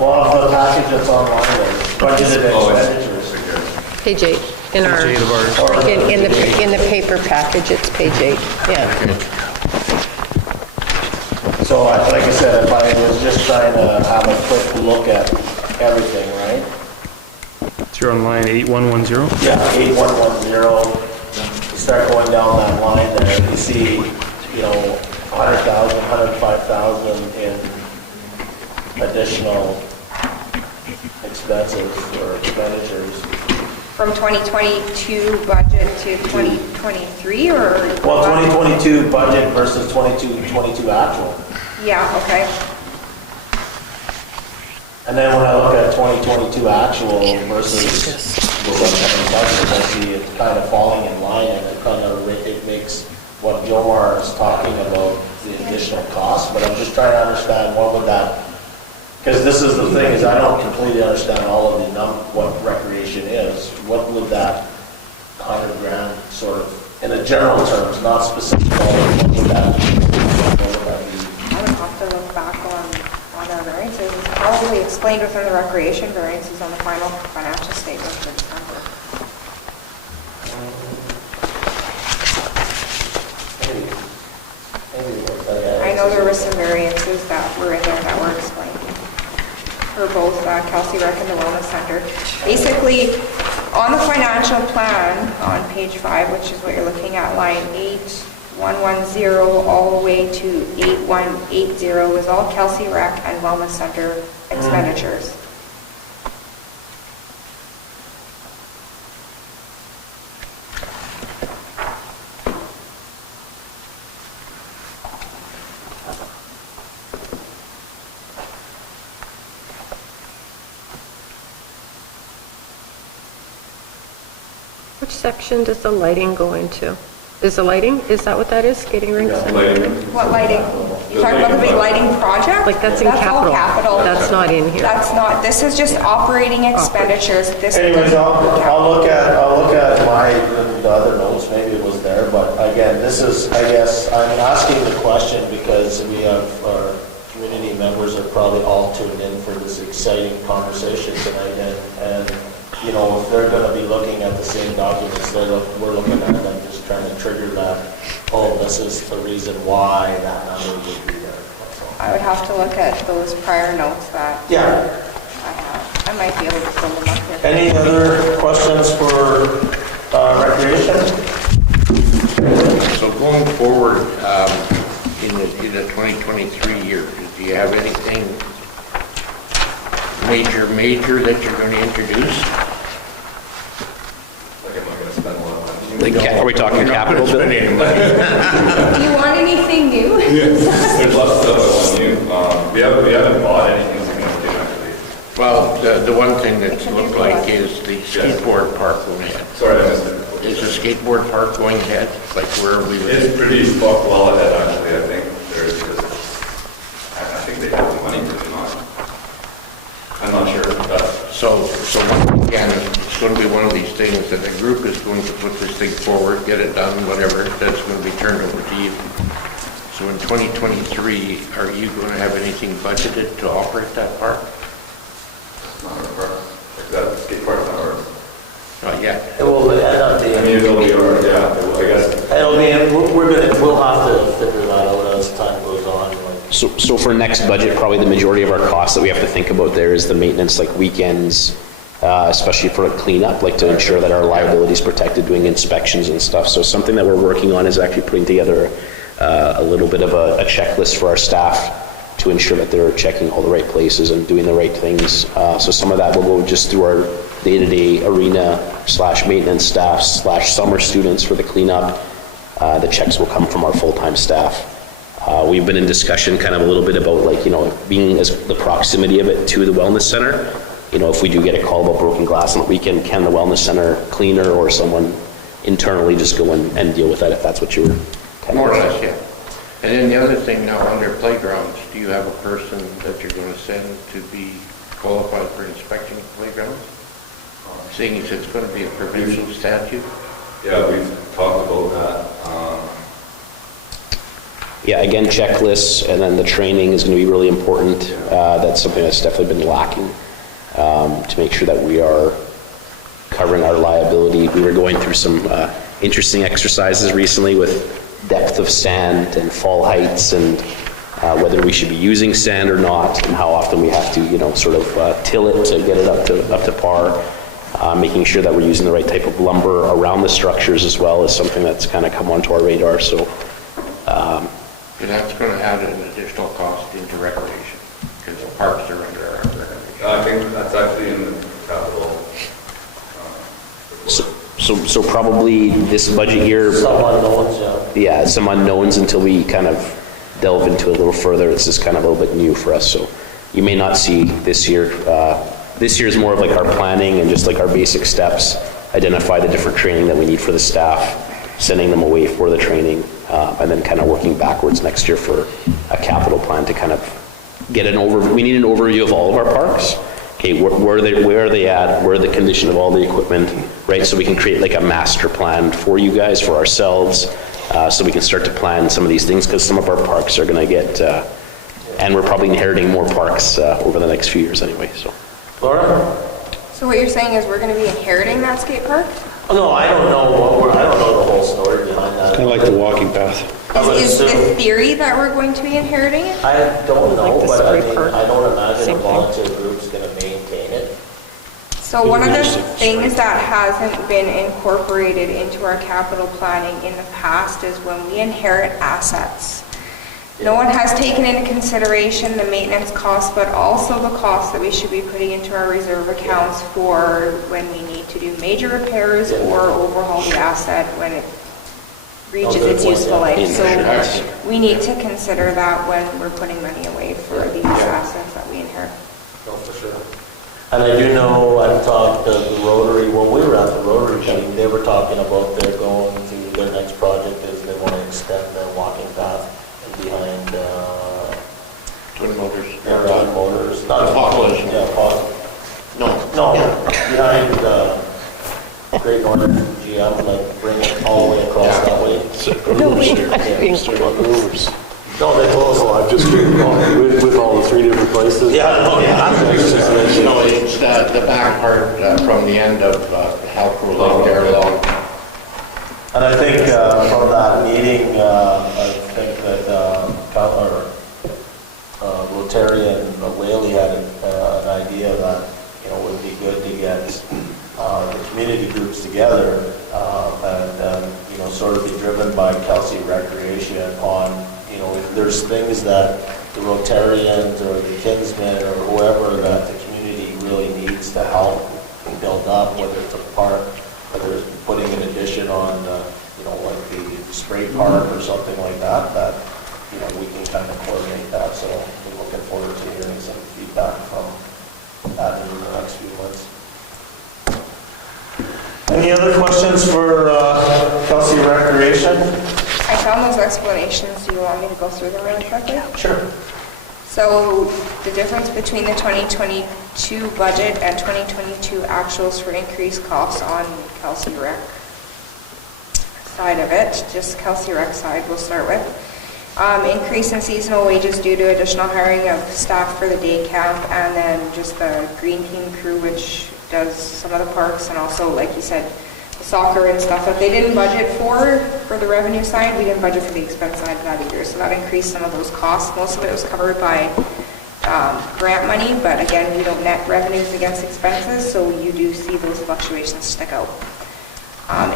Well, the package that's online, there, budgeted expenditures. Page 8, in our, Page 8 of ours. in the paper package, it's page 8, yeah. So, like I said, if I was just trying to have a quick look at everything, right? It's your on line 8110? Yeah, 8110, you start going down that line there, you see, 100,000, 105,000 in additional expenses or expenditures. From 2022 budget to 2023, or? Well, 2022 budget versus 22 actual. Yeah, okay. And then when I look at 2022 actual versus the upcoming budget, I see it kind of falling in line, and it makes what Jomar is talking about, the additional cost, but I'm just trying to understand what would that, because this is the thing, is I don't completely understand all of what recreation is. What would that 100 grand sort of, in the general terms, not specific, what would that be? I would have to look back on our variances. It's probably explained within the recreation variances on the final financial statement for December. Maybe, I know there were some variances that were in there that were explained. for both Kelsey Rec and the Wellness Center. Basically, on the financial plan on page 5, which is what you're looking at, line 8110 all the way to 8180 is all Kelsey Rec and Wellness Center expenditures. Which section does the lighting go into? Is the lighting, is that what that is, skating rinks? What lighting? You talking about the big lighting project? Like that's in all capital? capital. That's not in here? That's not, this is just operating expenditures. This Anyways, doesn't- I'll look at the other notes, maybe it was there, but again, this is, I guess, I'm asking the question because we have, our community members are probably all tuned in for this exciting conversation tonight, and you know, if they're gonna be looking at the same documents, we're looking at them, just trying to trigger that, oh, this is the reason why that number would be there. I would have to look at those prior notes that Yeah. I have. I might be able to pull them up here. Any other questions for recreation? So going forward, in the 2023 year, do you have anything major that you're going to introduce? Like, I'm not gonna spend a lot of money. Like, are we talking capital bill? Do you want anything new? There's lots of stuff I want new. We haven't bought anything significant, actually. Well, the one thing that's looked like is the skateboard park going ahead. Sorry, I missed it. Is the skateboard park going ahead, like where we were? It's pretty well ahead, actually, I think. There's just, I think they have the money, but they're not. I'm not sure. So again, it's going to be one of these things that a group is going to put this thing forward, get it done, whatever, that's going to be turned over to you. So in 2023, are you going to have anything budgeted to operate that park? It's not our park. Like that skate park's not ours. Not yet. It will end up being. I mean, it'll be ours, yeah, I guess. It'll be, we'll have to figure that out as time goes on, like. So for next budget, probably the majority of our costs that we have to think about there is the maintenance, like weekends, especially for cleanup, like to ensure that our liability is protected, doing inspections and stuff. So something that we're working on is actually putting together a little bit of a checklist for our staff to ensure that they're checking all the right places and doing the right things. So some of that will go just through our day-to-day arena / maintenance staff / summer students for the cleanup. The checks will come from our full-time staff. We've been in discussion kind of a little bit about like, you know, being as the proximity of it to the wellness center. You know, if we do get a call about broken glass on the weekend, can the wellness center cleaner or someone internally just go and deal with that if that's what you were kind More or of... less, yeah. And then the other thing now, under playgrounds, do you have a person that you're going to send to be qualified for inspecting playgrounds? Seeing as it's going to be a provincial statute? Yeah, we've talked about that. Yeah, again, checklists, and then the training is going to be really important. That's something that's definitely been lacking, to make sure that we are covering our liability. We were going through some interesting exercises recently with depth of sand and fall heights and whether we should be using sand or not and how often we have to, you know, sort of till it to get it up to par. Making sure that we're using the right type of lumber around the structures as well is something that's kind of come onto our radar. So That's going to add an additional cost into recreation, because the parks are under our recreation. I think that's actually in the capital. So probably this budget year. Some unknowns, yeah. Yeah, some unknowns until we kind of delve into it a little further. This is kind of a little bit new for us, so you may not see this year. This year is more of like our planning and just like our basic steps, identify the different training that we need for the staff, sending them away for the training, and then kind of working backwards next year for a capital plan to kind of get an overview. We need an overview of all of our parks. Okay, where are they at? Where are the condition of all the equipment, right? So we can create like a master plan for you guys, for ourselves, so we can start to plan some of these things, because some of our parks are going to get, and we're probably inheriting more parks over the next few years anyway, so. Laura? So what you're saying is we're going to be inheriting that skate park? Oh, no, I don't know I don't know the whole story behind that. Kind of like the walking path. Is the theory that we're going to be inheriting it? I don't know, Like the but I spray mean, park. I don't imagine Same a thing. volunteer groups So one of the Just things that hasn't been incorporated into our capital planning in the past is when we inherit assets. No one has taken into consideration the maintenance costs, but also the costs that we should be putting into our reserve accounts for when we need to do major repairs or overhaul the asset when it reaches its useful life. So we need to consider that when we're putting money away for these assets that we inherit. No, for sure. And I do know, I've talked to the Rotary, when we were at the Rotary meeting, they were talking about they're going to, their next project is they want to extend their walking path behind, Twin Motors. Twin Motors. Not Population. Yeah, No, behind, Great Northern GM, like bring it all the way across that way. No, they told us a lot, just with all the 3 different places. Yeah, No, it's the back part from the end of Halcro Lake there along. And I think from that meeting, I think that Rotarian Whaley had an idea that, it would be good to get the community groups together and, sort of be driven by Kelsey Recreation on, if there's things that the Rotarians or the Kinsmen or whoever that the community really needs to help build up, whether it's a park, whether it's putting an addition on, like the spray park or something like that, that, we can kind of coordinate that. So we're looking forward to hearing some feedback from that in the next few months. Any other questions for Kelsey Recreation? I found those explanations. Do you want me to go through them really quickly? Sure. So the difference between the 2022 budget and 2022 actuals for increased costs on Kelsey Rec side of it, just Kelsey Rec side we'll start with. Increase in seasonal wages due to additional hiring of staff for the day camp, and then just the green team crew, which does some of the parks, and also, like you said, the soccer and stuff that they didn't budget for the revenue side. We didn't budget for the expense side of that either, so that increased some of those costs. Most of it was covered by grant money, but again, we don't net revenues against expenses, so you do see those fluctuations stick out.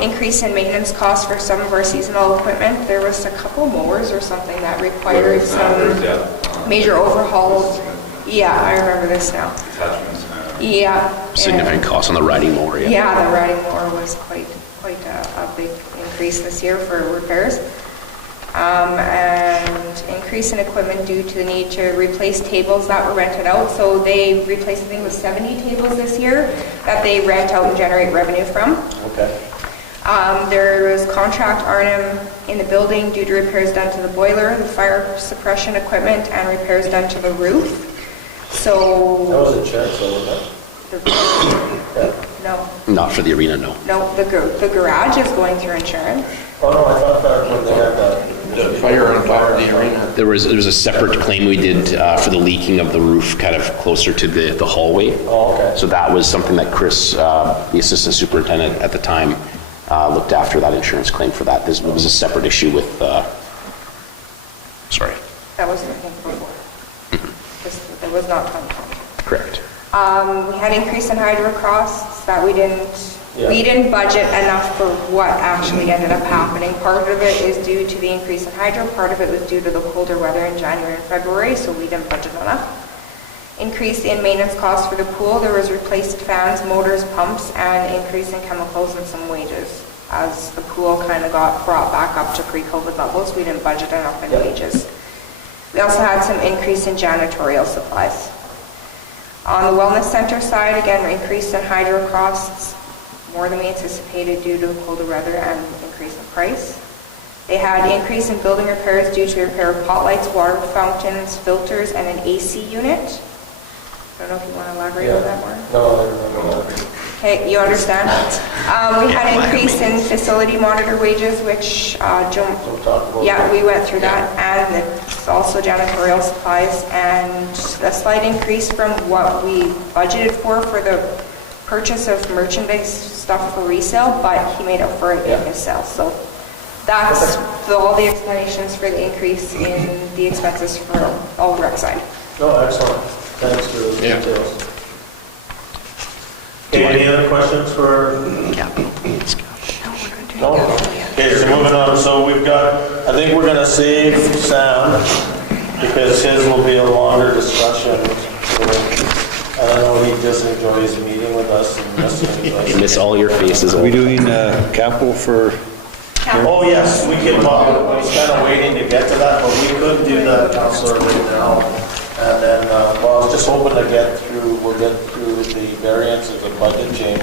Increase in maintenance costs for some of our seasonal equipment. There was a couple mowers or something that required some major overhauls. Yeah, I remember this now. Yeah. Significant cost on the riding mower, yeah. Yeah, the riding mower was quite a big increase this year for repairs. And increase in equipment due to the need to replace tables that were rented out. So they replaced, I think it was 70 tables this year that they rent out and generate revenue from. Okay. There was contract R&M in the building due to repairs done to the boiler, the fire suppression equipment, and repairs done to the roof. So... That was insurance, though, wasn't it? No. Not for the arena, no. No, the garage is going through insurance. Oh, no, I thought that when they had The fire on top of the arena. There was a separate claim we did for the leaking of the roof kind of closer to the hallway. Oh, okay. So that was something that Chris, the assistant superintendent at the time, looked after that insurance claim for that. This was a separate issue with, sorry. That was, I think, before. That was not 2020. Correct. We had increase in hydro costs that we didn't budget enough for what actually ended up happening. Part of it is due to the increase in hydro, part of it was due to the colder weather in January and February, so we didn't budget enough. Increase in maintenance costs for the pool, there was replaced fans, motors, pumps, and increase in chemicals and some wages. As the pool kind of got brought back up to pre-COVID levels, we didn't budget enough in wages. We also had some increase in janitorial supplies. On the wellness center side, again, increase in hydro costs, more than we anticipated due to colder weather and increase in price. They had increase in building repairs due to repair of pot lights, water fountains, filters, and an AC unit. I don't know if you want to elaborate on that more. No, I remember that. Okay, you understand? We had increase in facility monitor wages, which we went through that, and it's also janitorial supplies, and a slight increase from what we budgeted for the purchase of merchandise stuff for resale, but he made up for it in his sales. So that's all the explanations for the increase in the expenses for all rec side. No, excellent. Thanks for the details. Okay, any other questions for? No? Okay, so moving on, so we've got, I think we're gonna save Sam, because his will be a longer discussion. So, I know he just enjoys meeting with us and listening to us. I miss all your faces. Are we doing capital for, Oh, yes, we can talk, I was kind of waiting to get to that, but we could do that, Counselor, right now. And then, well, I was just hoping to we'll get through the variances of budget change.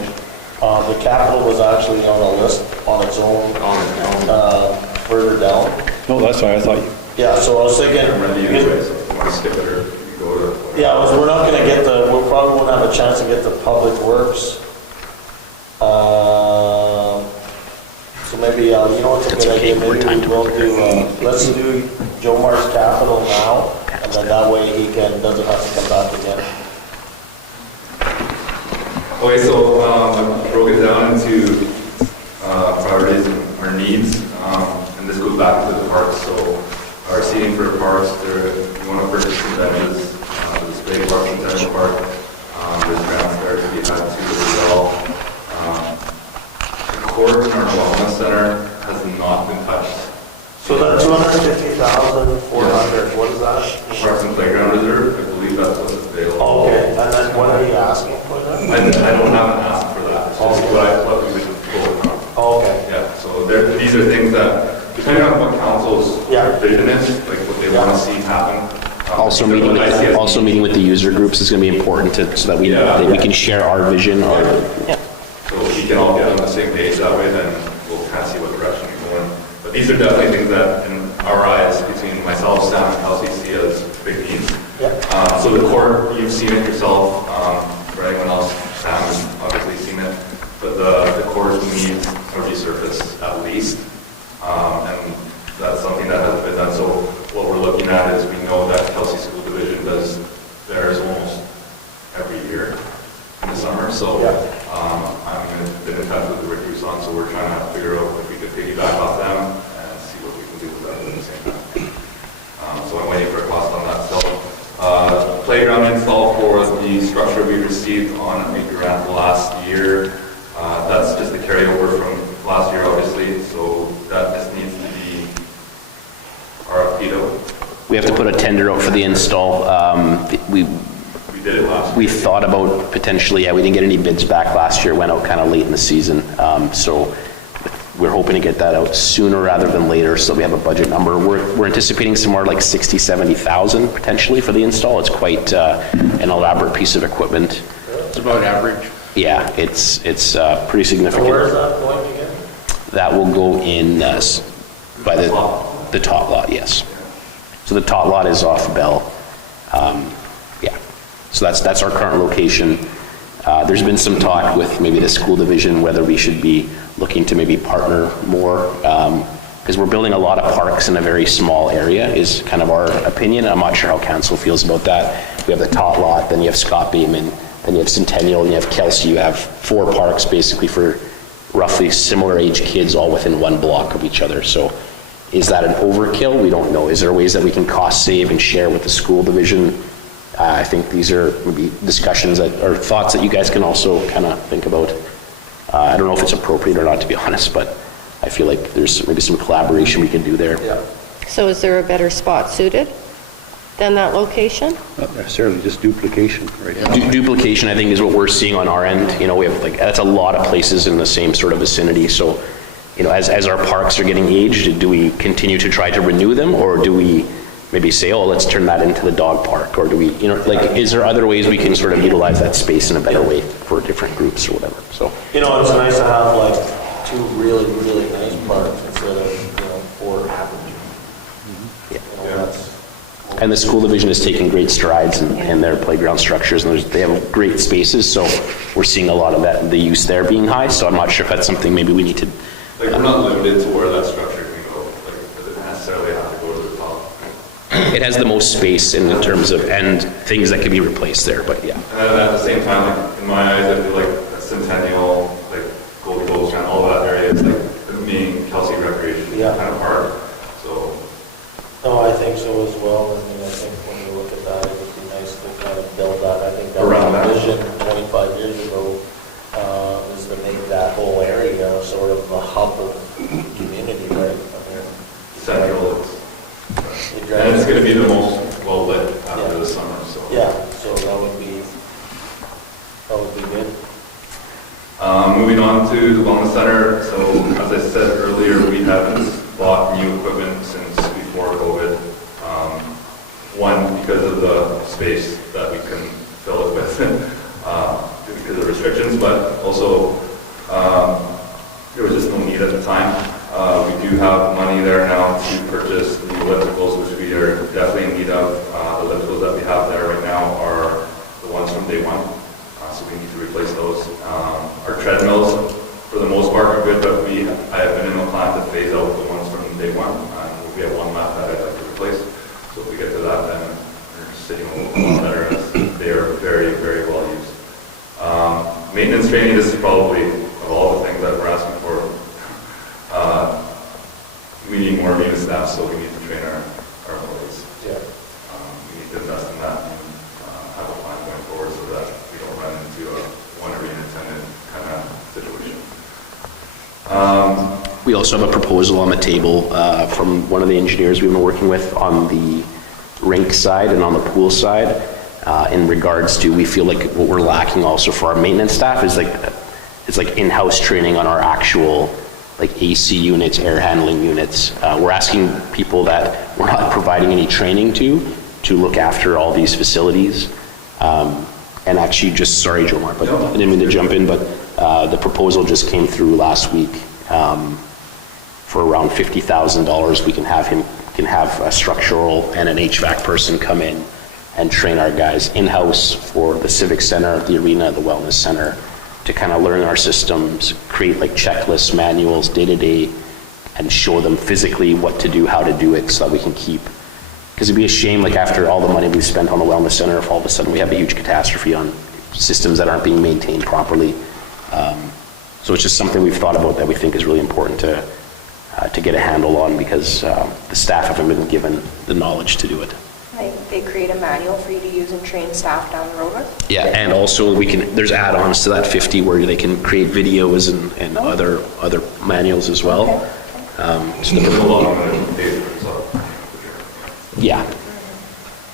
The capital was actually on a list on its own, further down. no, that's why I thought you, Yeah, so I was thinking, Ready anyway, so if you want to skip it or you can go to. yeah, we're not gonna get we'll probably won't have a chance to get the public works. So maybe, you know what's a good idea, maybe we'll do, let's do Joe Mar's capital now, and then that way he doesn't have to come back again. Okay, so I broke it down into priorities and our needs, and this goes back to the parks. So our seating for the parks, we want to purchase some benches, the display park and Central Park. There's grants there to be had too as well. The court in our wellness center has not been touched. So that 250,400, what is that? Parks and Playground Reserve, I believe that's what's available. Okay, and then what are you asking for that? I don't have an ask for that, it's just what we would vote on. Okay. Yeah, so these are things that, depending on what council's vision is, like what they want to see happen. Also meeting with the user groups is going to be important so that we can share our vision. So if we can all get on the same page that way, then we'll kind of see what direction we're going. But these are definitely things that, in our eyes, between myself, Sam, and Kelsey, see as big needs. So the court, you've seen it yourself. For anyone else, Sam has obviously seen it. But the court needs a resurface at least. And that's something that has been done. So what we're looking at is we know that Kelsey School Division does theirs almost every year in the summer. So I'm been in touch with the Rick Rousson, so we're trying to figure out if we could piggyback off them and see what we can do with that at the same time. So I'm waiting for a cost on that still. Playground install for the structure we received on a grant last year. That's just a carryover from last year, obviously, so that just needs to be RFP'd out. We have to put a tender out for the install. We did it last year. We thought about potentially, we didn't get any bids back last year, went out kind of late in the season. So we're hoping to get that out sooner rather than later, so we have a budget number. We're anticipating somewhere like 60, 70,000 potentially for the install. It's quite an elaborate piece of equipment. It's about average. Yeah, it's pretty significant. Where is that going again? That will go in by the tot lot, yes. So the tot lot is off Bell. Yeah, so that's our current location. There's been some talk with maybe the school division whether we should be looking to maybe partner more, because we're building a lot of parks in a very small area is kind of our opinion. I'm not sure how council feels about that. We have the tot lot, then you have Scott Beeman, then you have Centennial, and you have Kelsey. You have 4 parks basically for roughly similar age kids all within 1 block of each other. So is that an overkill? We don't know. Is there ways that we can cost save and share with the school division? I think these are maybe discussions or thoughts that you guys can also kind of think about. I don't know if it's appropriate or not, to be honest, but I feel like there's maybe some collaboration we can do there. Yeah. So is there a better spot suited than that location? not necessarily just duplication right now. Duplication, I think, is what we're seeing on our end. You know, we have that's a lot of places in the same sort of vicinity. So, you know, as our parks are getting aged, do we continue to try to renew them, or do we maybe say, oh, let's turn that into the dog park, or do we, you know, like, is there other ways we can sort of utilize that space in a better way for different groups or whatever? So, you know, it's nice to have like 2 really, really nice parks instead of, you know, 4 average. yeah. You know, that's, And the school division is taking great strides in their playground structures, and they have great spaces, so we're seeing a lot of that, the use there being high, so I'm not sure if that's something maybe we need to... Like, we're not limited to where that structure can go, like, does it necessarily have to go to the top? It has the most space in terms of, and things that can be replaced there, but yeah. And then at the same time, like, in my eyes, I feel like Centennial, like Gold Coast, and all that area is like the main Kelsey recreation kind of park. So. No, I think so as well. I mean, I think when you look at that, it would be nice to kind of build that. I think that Around was that. a vision 25 years ago. be the most well lit after the summer, so. Yeah, so that would be good. Moving on to the wellness center, so as I said earlier, we haven't bought new equipment since before COVID. One, because of the space that we couldn't fill it with because of restrictions, but also there was just no need at the time. We do have money there now to purchase new ellipticals, which we are definitely in need of. The ellipticals that we have there right now are the ones from day one, so we need to replace those. Our treadmills, for the most part, are good, but I have been in the plan to phase out the ones from day one. We have one left that I'd like to replace, so if we get to that, then we're sitting a little better, as they are very, very well used. Maintenance training, this is probably, of all the things that we're asking for, we need more maintenance staff, so we need to train our employees. Yeah. We need to invest in that and have a plan going forward so that we don't run into a one arena attendant kind of situation. We also have a proposal on the table from one of the engineers we've been working with on the rink side and on the pool side in regards to, we feel like what we're lacking also for our maintenance staff is like in-house training on our actual like AC units, air handling units. We're asking people that we're not providing any training to look after all these facilities. And actually just, sorry Joe Mark, but I didn't mean to jump in, but the proposal just came through last week for around $50,000. We can have a structural and an HVAC person come in and train our guys in-house for the Civic Center, the arena, the wellness center, to kind of learn our systems, create like checklists, manuals, day-to-day, and show them physically what to do, how to do it, so that we can keep. Because it'd be a shame, like after all the money we've spent on the wellness center, if all of a sudden we have a huge catastrophe on systems that aren't being maintained properly. So it's just something we've thought about that we think is really important to get a handle on, because the staff haven't been given the knowledge to do it. They create a manual for you to use and train staff down the road with? Yeah, and also there's add-ons to that 50 where they can create videos and other manuals as well. So There's a lot of money to pay for itself. yeah.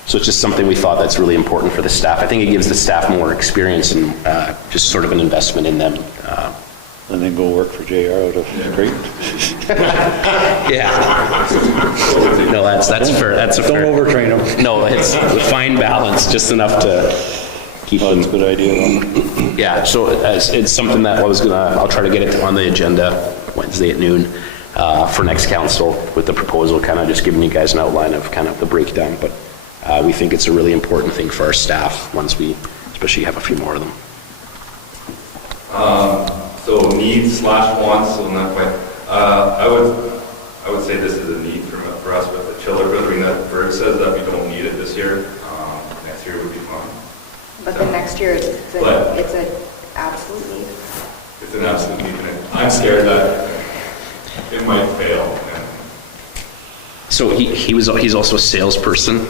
So it's just something we thought that's really important for the staff. I think it gives the staff more experience and just sort of an investment in them. And then go work for JR out of Creighton. Yeah. No, that's fair. That's a fair. Don't overtrain them. No, it's a fine balance, just enough to keep them. That's a good idea. Yeah, so it's something that I'll try to get it on the agenda Wednesday at noon for next council with the proposal, kind of just giving you guys an outline of kind of the breakdown. But we think it's a really important thing for our staff once we especially have a few more of them. So needs/wants, so not quite. I would say this is a need for us with the chiller building. That Berg says that we don't need it this year. Next year would be fun. But the next year, it's an absolute need. It's an absolute need, and I'm scared that it might fail. So he's also a salesperson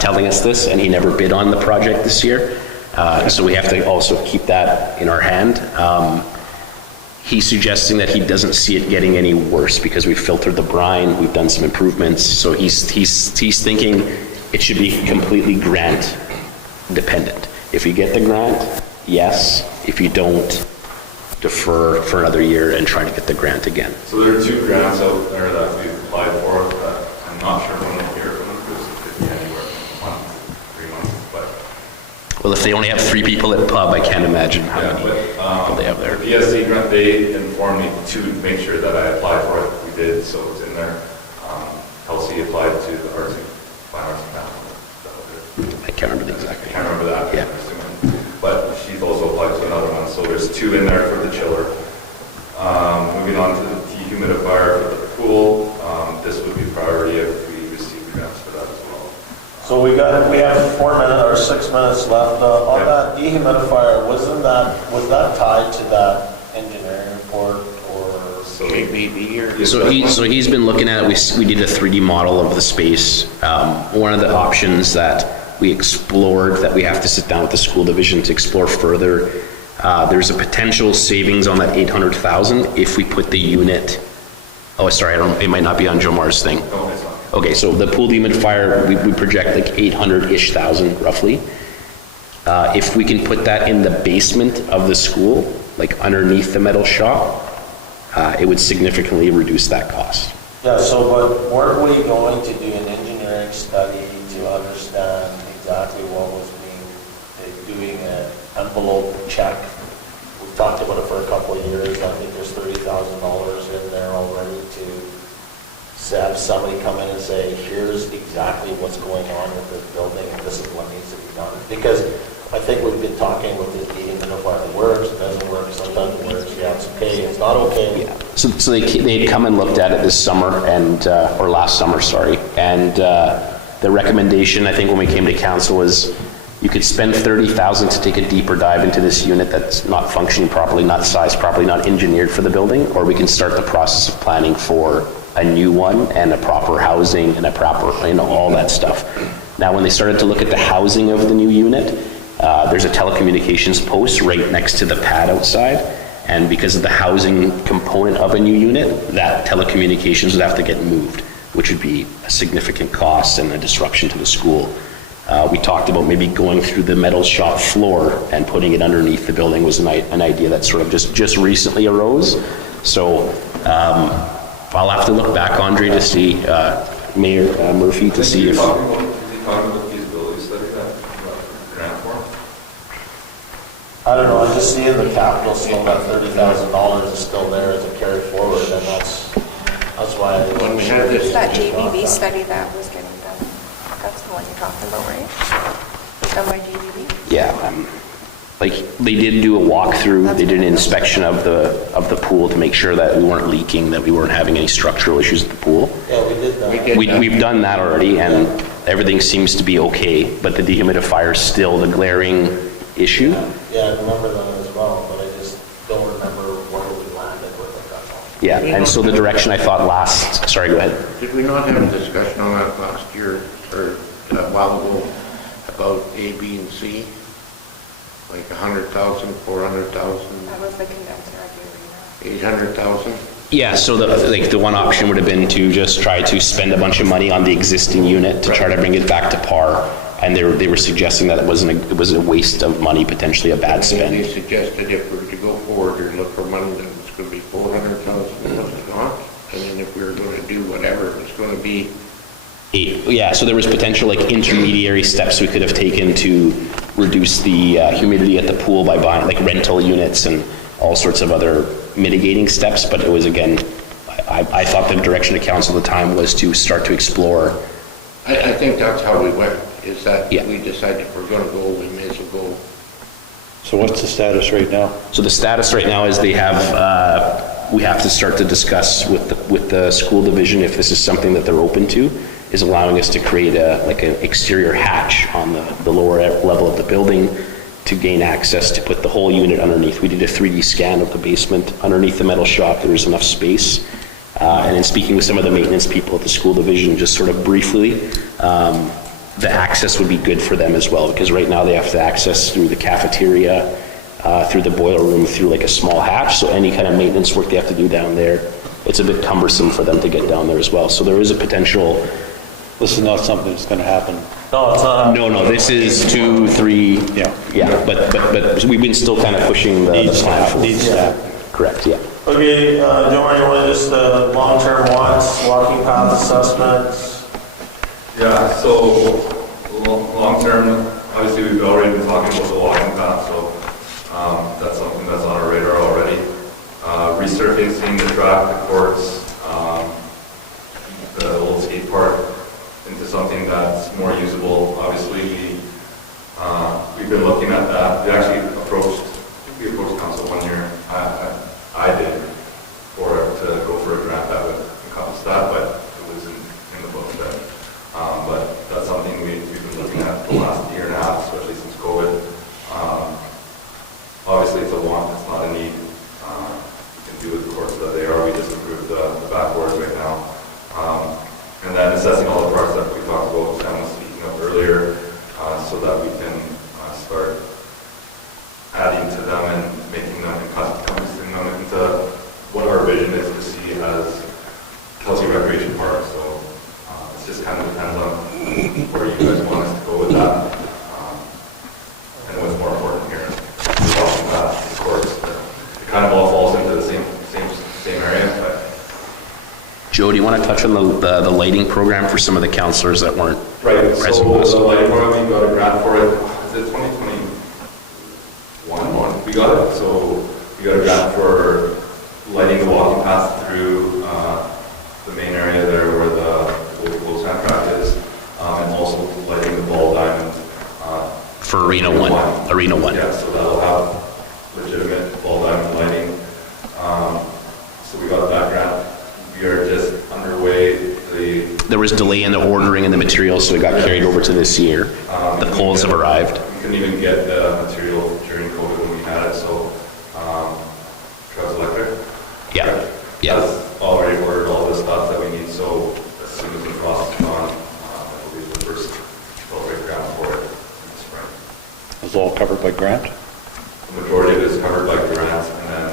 telling us this, and he never bid on the project this year. So we have to also keep that in our hand. He's suggesting that he doesn't see it getting any worse because we've filtered the brine, we've done some improvements. So he's thinking it should be completely grant dependent. If you get the grant, yes. If you don't, defer for another year and try to get the grant again. So there are 2 grants out there that we've applied for that I'm not sure when we'll hear from them, because it could be anywhere from 1 to 3 months. But Well, if they only have 3 people at pub, I can't imagine how many people they have there. The ESC grant, they informed me to make sure that I applied for it. We did, so it's in there. Kelsey applied to the arts, fine arts and math. I can't remember the exact I name. can't remember that. Yeah. I'm assuming. But she's also applied to another one, so there's 2 in there for the chiller. Moving on to the dehumidifier for the pool. This would be priority if we receive grants for that as well. So we have 4 minutes or 6 minutes left on that dehumidifier. Was that tied to that engineering report or So maybe or? So he's been looking at it. We did a 3D model of the space. One of the options that we explored, that we have to sit down with the school division to explore further, there's a potential savings on that 800,000 if we put the unit. Oh, sorry, it might not be on Jomar's thing. No, it's not. Okay, so the pool dehumidifier, we project like 800-ish thousand roughly. If we can put that in the basement of the school, like underneath the metal shop, it would significantly reduce that cost. Yeah, so but weren't we going to do an engineering study to understand exactly what was doing an envelope check? We've talked about it for a couple of years. I think there's $30,000 in there already to have somebody come in and say, here's exactly what's going on with this building and this is what needs to be done. Because I think we've been talking with this dehumidifier, it works, it doesn't work, sometimes it works, yeah, it's okay, it's not okay. Yeah. So they'd come and looked at it this summer and, or last summer, sorry. And the recommendation, I think when we came to council was you could spend $30,000 to take a deeper dive into this unit that's not functioning properly, not sized properly, not engineered for the building, or we can start the process of planning for a new one and a proper housing and a proper, all that stuff. Now, when they started to look at the housing of the new unit, there's a telecommunications post right next to the pad outside, and because of the housing component of a new unit, that telecommunications would have to get moved, which would be a significant cost and a disruption to the school. We talked about maybe going through the metal shop floor and putting it underneath the building was an idea that sort of just recently arose. So I'll have to look back, Andre, to see, Mayor Murphy, to see if... Is he talking about feasibility study that grant for? I don't know, I'm just seeing the capital still, that $30,000 is still there as a carry forward, and that's why I... When we had this- That JVB study that was getting done, that's the one you're talking about, right? Was done by JVB? Yeah, like they did do a walkthrough, they did an inspection of the pool to make sure that we weren't leaking, that we weren't having any structural issues at the pool. Yeah, we did that. We've done that already, and everything seems to be okay, but the dehumidifier is still the glaring issue. Yeah, I remember that as well, but I just don't remember where we landed with it, that's all. Yeah, and so the direction I thought last, sorry, go ahead. Did we not have a discussion on that last year, or a while ago, about A, B, and C? Like 100,000, 400,000, That was the condenser I gave you. 800,000? Yeah, so the one option would have been to just try to spend a bunch of money on the existing unit to try to bring it back to par. And they were suggesting that it was a waste of money, potentially a bad spend. They suggested if we were to go forward or look for money, then it's going to be 400,000, was it not? And then if we were going to do whatever, it's going to be... Yeah, so there was potential like intermediary steps we could have taken to reduce the humidity at the pool by buying like rental units and all sorts of other mitigating steps, but it was, again, I thought the direction of council at the time was to start to explore. I think that's how we went, is that Yeah. we decided if we're going to go, we may as well go. So what's the status right now? So the status right now is they have, we have to start to discuss with the school division if this is something that they're open to, is allowing us to create an exterior hatch on the lower level of the building to gain access to put the whole unit underneath. We did a 3D scan of the basement. Underneath the metal shop, there was enough space. And in speaking with some of the maintenance people at the school division, just sort of briefly, the access would be good for them as well, because right now they have to access through the cafeteria, through the boiler room, through like a small hatch. So any kind of maintenance work they have to do down there, it's a bit cumbersome for them to get down there as well. So there is a potential. This is not something that's going to happen. No, it's not. No, this is 2, 3. Yeah. But we've been still kind of pushing the plan forward. Needs staff. Correct, yeah. Okay, Joanne, you want to just, long-term walking path assessments? Yeah, so long-term, obviously we've already been talking about the walking path, so that's something that's on our radar already. Resurfacing the track, the courts, the old skate park into something that's more usable. Obviously, we've been looking at that. We actually approached council one year. I did to go for a grant that would encompass that, but it was in the book then. But that's something we've been looking at the last year and a half, especially since COVID. Obviously, it's a want, it's not a need. We can do with the courts that they are. We just improved the backboards right now. And then assessing all the parts that we talked about, Sam was speaking of earlier, so that we can start you want to touch on the lighting program for some of the councillors that weren't Right, present so with us? the lighting program, we got a grant for it, is it 2021? We got it, so we got a grant for lighting the walking path through the main area there where the old sand track is, and also lighting the ball diamond. For Arena 1. Arena 1. Yeah, so that'll have legitimate ball diamond lighting. So we got that grant. We are just underway. There was delay in the ordering and the materials, so it got carried over to this year. The poles have arrived. We couldn't even get the material during COVID when we had it, so Travis Electric. Yeah, yeah. Has already ordered all the stuff that we need, so as soon as the frost is gone, it'll be the first appropriate ground for it in the spring. It's all covered by grant? The majority of it is covered by grants, and then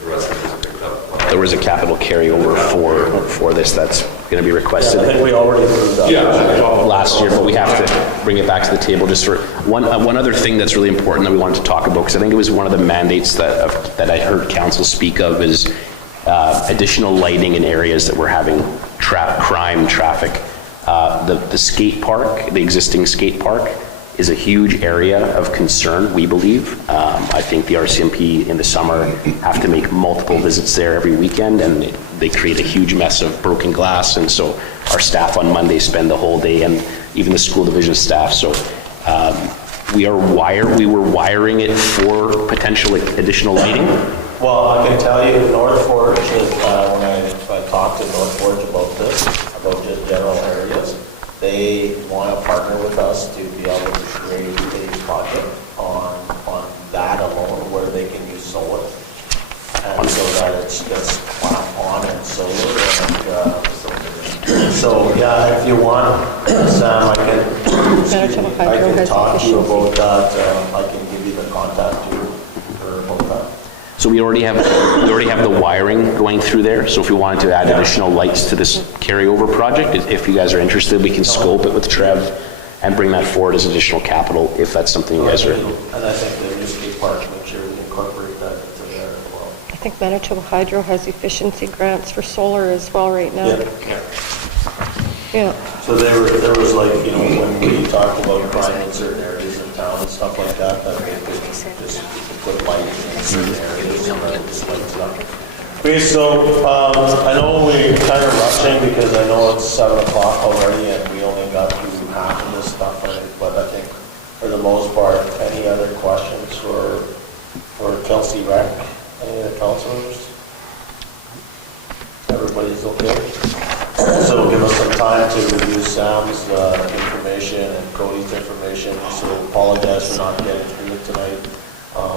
the rest is just picked up. There was a capital carryover for this that's going to be requested. I think we already moved that. Last year, but we have to bring it back to the table just for one other thing that's really important that we wanted to talk about, because I think it was one of the mandates that I heard council speak of is additional lighting in areas that were having crime, traffic. The skate park, the existing skate park, is a huge area of concern, we believe. I think the RCMP in the summer have to make multiple visits there every weekend, and they create a huge mess of broken glass, and so our staff on Monday spend the whole day, and even the school division staff. So we were wiring it for potential additional lighting. Well, I can tell you, North Forge, when I talked to North Forge about this, about just general areas, they want to partner with us to be able to create a project on that alone, where they can use solar. And so that it's just on and solar. And so, yeah, if you want, Sam, I can talk to you about that. I can give you the contact to her about that. So we already have the wiring going through there, so if we wanted to add additional lights to this carryover project, if you guys are interested, we can scope it with Trev and bring that forward as additional capital, if that's something you guys are... And I think the new skate park, make sure we incorporate that into there as well. I think Manitoba Hydro has efficiency grants for solar as well right now. Yeah. So there was like, when we talked about crime in certain areas of town and stuff like that, that they could just put lighting in certain areas and then just lights up. Okay, so I know we're kind of rushing because I know it's 7 o'clock already and we only got through half of this stuff, but I think for the most part, any other questions for Kelsey Rec? Any other councilors? Everybody's okay? So give us some time to review Sam's information and Cody's information. So apologize for not getting through it tonight,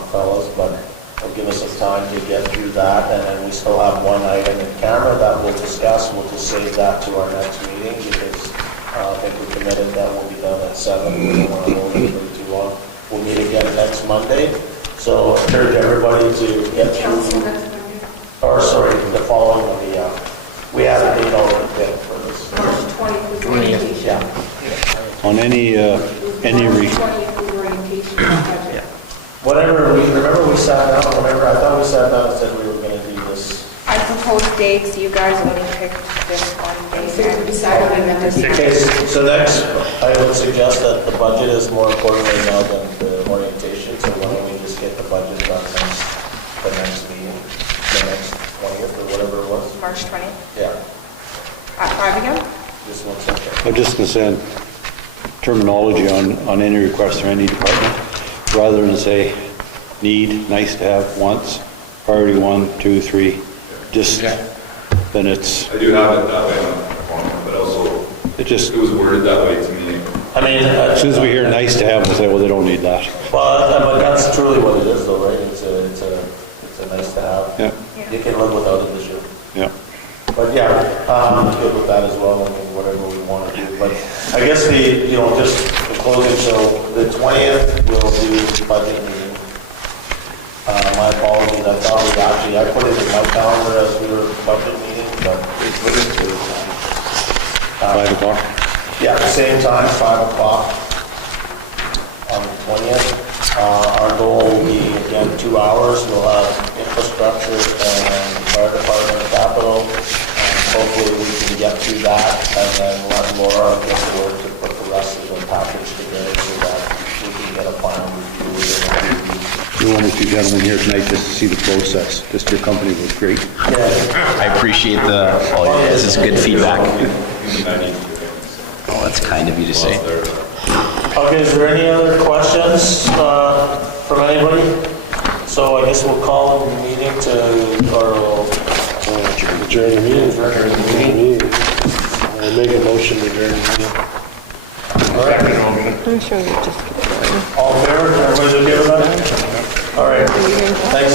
fellas, but it'll give us some time to get through that. And then we still have one item in camera that we'll discuss. We'll just save that to our next meeting because I think we committed that will be done at 7. We don't want to hold it for too long. We'll meet again next Monday. So I encourage everybody to get through. Or sorry, the following Monday, yeah. We have a date already picked for this. March 20th was orientation. Yeah. On any March 20th was orientation. Whatever, remember we sat down, I thought we sat down and said we were going to do this. I proposed dates, you guys only picked this one day. We decided on that. Okay, so next, I would suggest that the budget is more important right now than the orientation, so why don't we just get the budget done the next meeting, the next 20th or whatever it was? March 20th Yeah, at 5 again? just 1 second. I'm just going to say terminology on any request or any department, rather than say need, nice to have, wants, priority 1, 2, 3, just, then it's, I do have it that way on the form, but also it just, it was worded that way to me. I mean, as soon as we hear nice to have, we'll say, well, they don't need that. well, but that's truly what it is though, right? It's a nice to have. Yeah, You can live without it this year. yeah. But yeah, I'm good with that as well, I mean, whatever we want to do. But I guess just the closing, so the 20th, we'll do budget meeting. My apologies, I thought I put it in my calendar as we were budget meeting, but it's really good. 5 o'clock? Yeah, same time, 5 o'clock on the 20th. Our goal will be, again, 2 hours. We'll have infrastructure and fire department capital. And hopefully we can Laura and the board to put the rest of the package together so that we can get a final review within a few weeks. We wanted you gentlemen here tonight just to see the process. Just your company was great. I appreciate this is good feedback. Oh, that's kind of you to say. Okay, is there any other questions from anybody? So I guess we'll call the meeting to, or Adjourn the meeting. I make a motion to adjourn the meeting. I'm sure you just keep going. all in favor? Everybody's okay with that? All right, thanks.